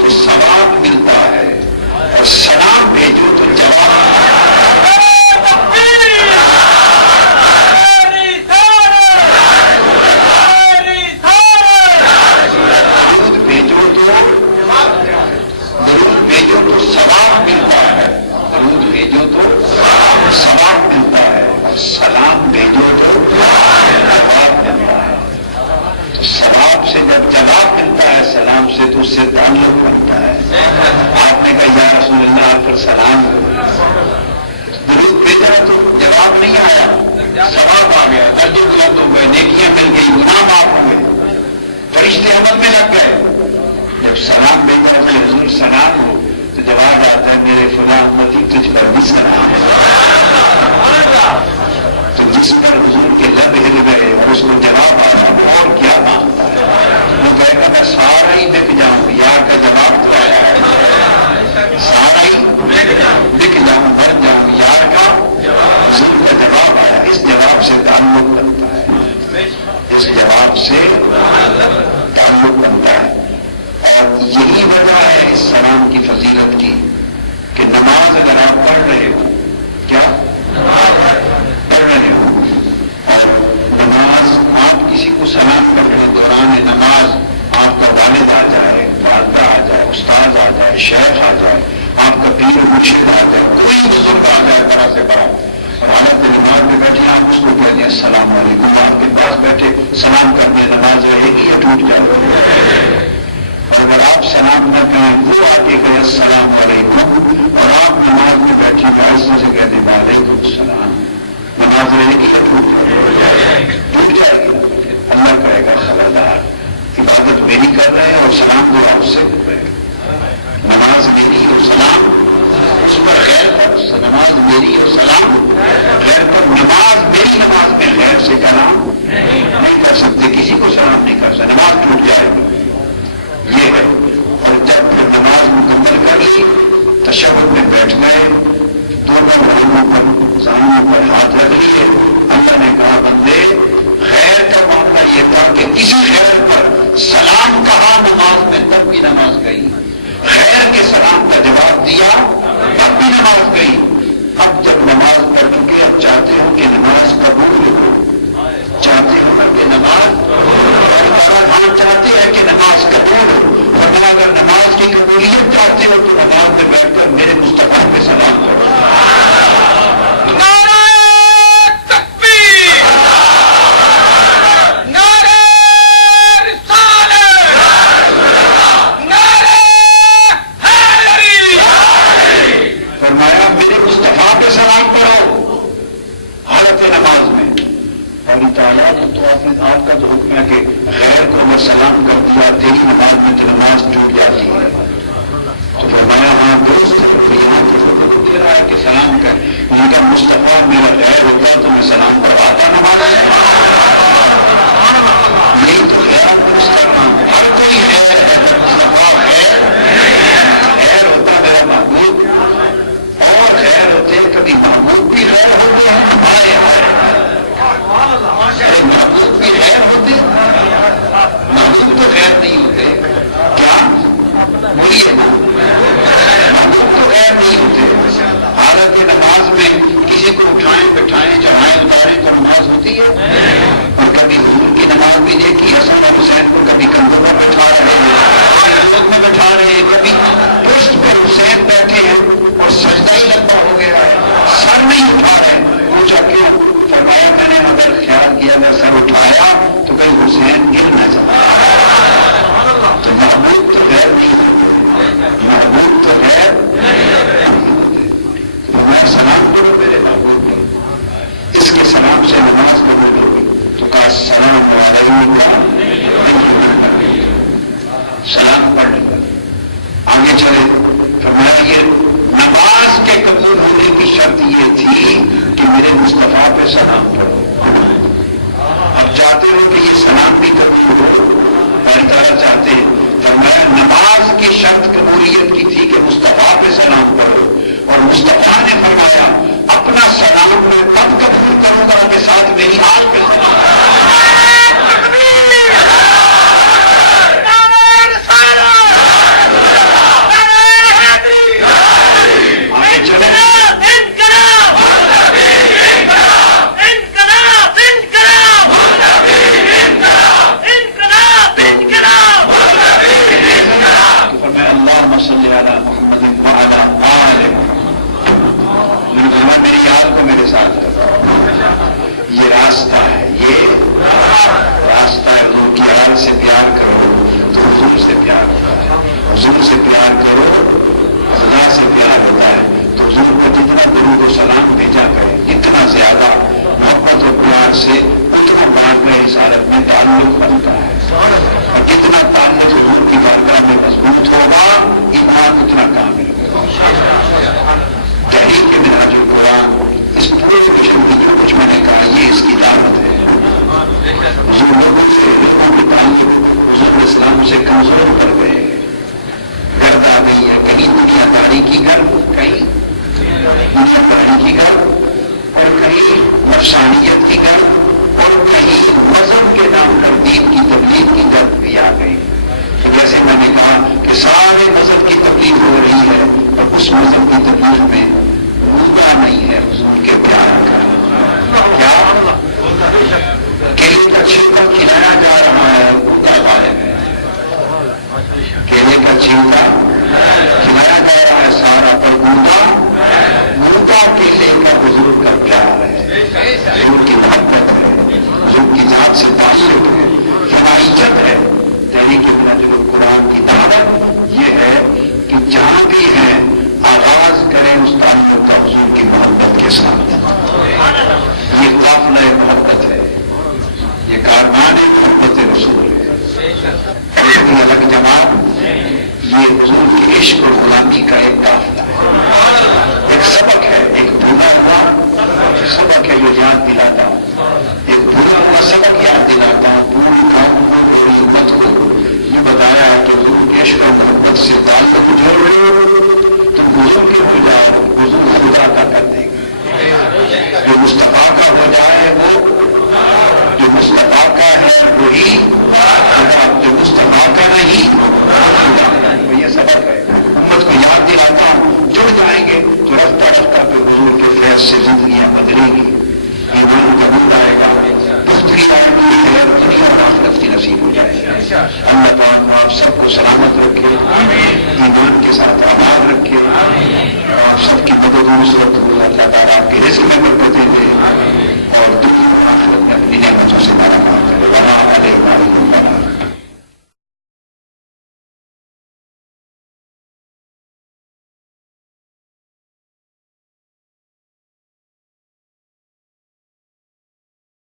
تو ثواب ملتا ہے اور سلام بھیجو تو جواب. ثواب ملتا ہے، درود بھیجو تو ثواب ملتا ہے اور سلام بھیجو تو جواب ملتا ہے. تو ثواب سے جب جواب ملتا ہے سلام سے تو اس سے تعلق بنتا ہے. آپ نے کہا یا رسول اللہ آپ پر سلام ہو، درود بھیجا تو جواب نہیں آیا، ثواب آ گیا، درجے بلند ہو گئے، نیکیاں مل گئی، گناہ معاف ہو گئے، فرشتے عمل میں لگ گئے. جب سلام بھیجا کہ حضور سلام ہو تو جواب آتا ہے میرے فلاں امتی تجھ پر بھی سلام ہے. تو جس پر حضور کے لب ہل گئے اور اس کو جواب آیا وہ اور کیا مانگتا ہے؟ وہ کہے گا میں سارا ہی بک جاؤں، یار کا جواب تو آیا ہے، سارا ہی بک جاؤں، بن جاؤں، یار کا حضور کا جواب آیا. اس جواب سے تعلق بنتا ہے، اس جواب سے تعلق بنتا ہے. اور یہی وجہ ہے اس سلام کی فضیلت کی کہ نماز اگر آپ پڑھ رہے ہو، کیا پڑھ رہے ہو اور نماز آپ کسی کو سلام کر رہے ہو، دوران نماز آپ کا والد آ جائے، والدہ آ جائے، استاد آ جائے، شیخ آ جائے، آپ کا پیر و مرشد آ جائے، کوئی بزرگ آ جائے طرح سے بڑا اور حالت نماز میں بیٹھے آپ اس کو کہہ دیں السلام علیکم، آپ کے پاس بیٹھے سلام کرنے نماز رہے گی یا ٹوٹ جائے گی؟ اگر آپ سلام نہ کہیں وہ آ کے کہیں السلام علیکم اور آپ نماز میں بیٹھے آہستہ سے کہہ دیں وعلیکم السلام، نماز رہے گی یا ٹوٹ جائے گی؟ اللہ کہے گا خبردار، عبادت میری کر رہے ہیں اور سلام دعا اس سے کر رہے ہیں. نماز نماز میری اور سلام اس پر خیر پر، نماز میری اور سلام خیر پر، نماز میری نماز میں خیر سے کلام نہیں کر سکتے، کسی کو سلام نہیں کر سکتے، نماز ٹوٹ جائے گی، یہ ہے۔ اور جب پھر نماز مکمل کر لی، تشہد میں بیٹھ گئے، دونوں قدموں پر زانوں پر ہاتھ رکھ لیے، اللہ نے کہا بندے خیر کا معاملہ یہ تھا کہ کسی خیر پر سلام کہا نماز میں تب بھی نماز گئی، خیر کے سلام کا جواب دیا تب بھی نماز گئی۔ اب جب نماز پڑھ چکے، اب چاہتے ہو کہ نماز قبول ہو، چاہتے ہو کہ نماز، ہم چاہتے ہیں کہ نماز قبول ہو، اور اگر نماز کی قبولیت چاہتے ہو تو نماز میں بیٹھ کر میرے مصطفیٰ پہ سلام کرو۔ آپ کا تو حکم ہے کہ غیر کو اگر سلام کر دیا تیری نماز میں تو نماز ٹوٹ جاتی ہے، تو فرمایا ہاں درست ہے، یہاں تو حکم دے رہا ہے کہ سلام کر، لیکن مصطفیٰ میرا غیر ہوتا تو میں سلام کرواتا نماز میں، یہی تو خیال درست کرنا، ہر کوئی خیر ہے، مصطفیٰ خیر ہوتا میرا محبوب، اور خیر ہوتے کبھی محبوب بھی خیر ہوتے ہیں، ہمارے محبوب بھی خیر ہوتے، محبوب تو خیر نہیں ہوتے، کیا بولیے نا، محبوب تو خیر نہیں ہوتے۔ حالت نماز میں کسی کو اٹھائیں بٹھائیں چڑھائیں اتاریں تو نماز ہوتی ہے، اور کبھی حضور کی نماز بھی دیکھی حسن اور حسین کو کبھی کندھوں پر بٹھا رہے ہیں، گود میں بٹھا رہے ہیں، کبھی پشت پر حسین بیٹھے ہیں اور سجدہ ہی لمبا ہو گیا ہے، سر نہیں اٹھا رہے، پوچھا کیوں؟ فرمایا میں نے اگر خیال کیا میں سر اٹھایا تو کہیں حسین گر نہ جائے، تو محبوب تو غیر نہیں ہوتے، محبوب تو غیر نہیں ہوتے۔ میں سلام کروں میرے محبوب کو، اس کے سلام سے نماز قبول ہوگی، تو کہا سلام علیکم کا سلام پڑھ لیں، آگے چلے۔ فرمایا یہ نماز کے قبول ہونے کی شرط یہ تھی کہ میرے مصطفیٰ پہ سلام پڑھو، اب چاہتے ہو کہ یہ سلام بھی قبول ہو، اور طرح چاہتے ہیں، فرمایا نماز کی شرط قبولیت کی تھی کہ مصطفیٰ پہ سلام پڑھو، اور مصطفیٰ نے فرمایا اپنا سلام میں تب قبول کروں گا کہ ساتھ میری آنکھ پہ سلام۔ میرے ساتھ یہ راستہ ہے، یہ راستہ ہے، حضور کی آل سے پیار کرو تو حضور سے پیار ہوتا ہے، حضور سے پیار کرو اللہ سے پیار ہوتا ہے، تو حضور کو جتنا درود و سلام بھیجا کرے، اتنا زیادہ محبت و پیار سے اتنا بعد میں رسالت میں تعلق بنتا ہے، اور جتنا تعلق حضور کی بارگاہ میں مضبوط ہوگا ایمان اتنا کامل ہوگا۔ تحریر کے منہاج-ul-Quran اس پورے مشن کی جو کچھ میں نے کہا یہ اس کی دعوت ہے، حضور لوگوں سے لوگوں کے تعلق حضور اسلام سے کمزور کر گئے، گرد آ گئی ہے، کہیں دنیا داری کی گھر، کہیں دنیا داری کی گھر، اور کہیں نفسانیت کی گھر، اور کہیں مذہب کے نام پر دین کی تبلیغ کی گھر بھی آ گئی۔ جیسے میں نے کہا کہ سارے مذہب کی تبلیغ ہو رہی ہے، اور اس مذہب کی تبلیغ میں روزہ نہیں ہے حضور کے پیار کا، کیا کیلے کا چھلکا کھلایا جا رہا ہے، روزہ غائب ہے، کیلے کا چھلکا کھلایا جا رہا ہے سارا، پر روزہ کیلے کا حضور کا پیار ہے، حضور کی محبت ہے، حضور کی ذات سے تعلق ہے، حمایت ہے۔ تحریک منہاج-ul-Quran کی دعوت یہ ہے کہ جہاں بھی ہے آغاز کریں اس تعلق کا حضور کی محبت کے ساتھ، یہ قافلہ محبت ہے، یہ کاروان محبت رسول ہے، اور الگ جماعت یہ حضور کے عشق اور غلامی دوسرا اللہ تعالیٰ آپ کے رزق میں برکتیں دے اور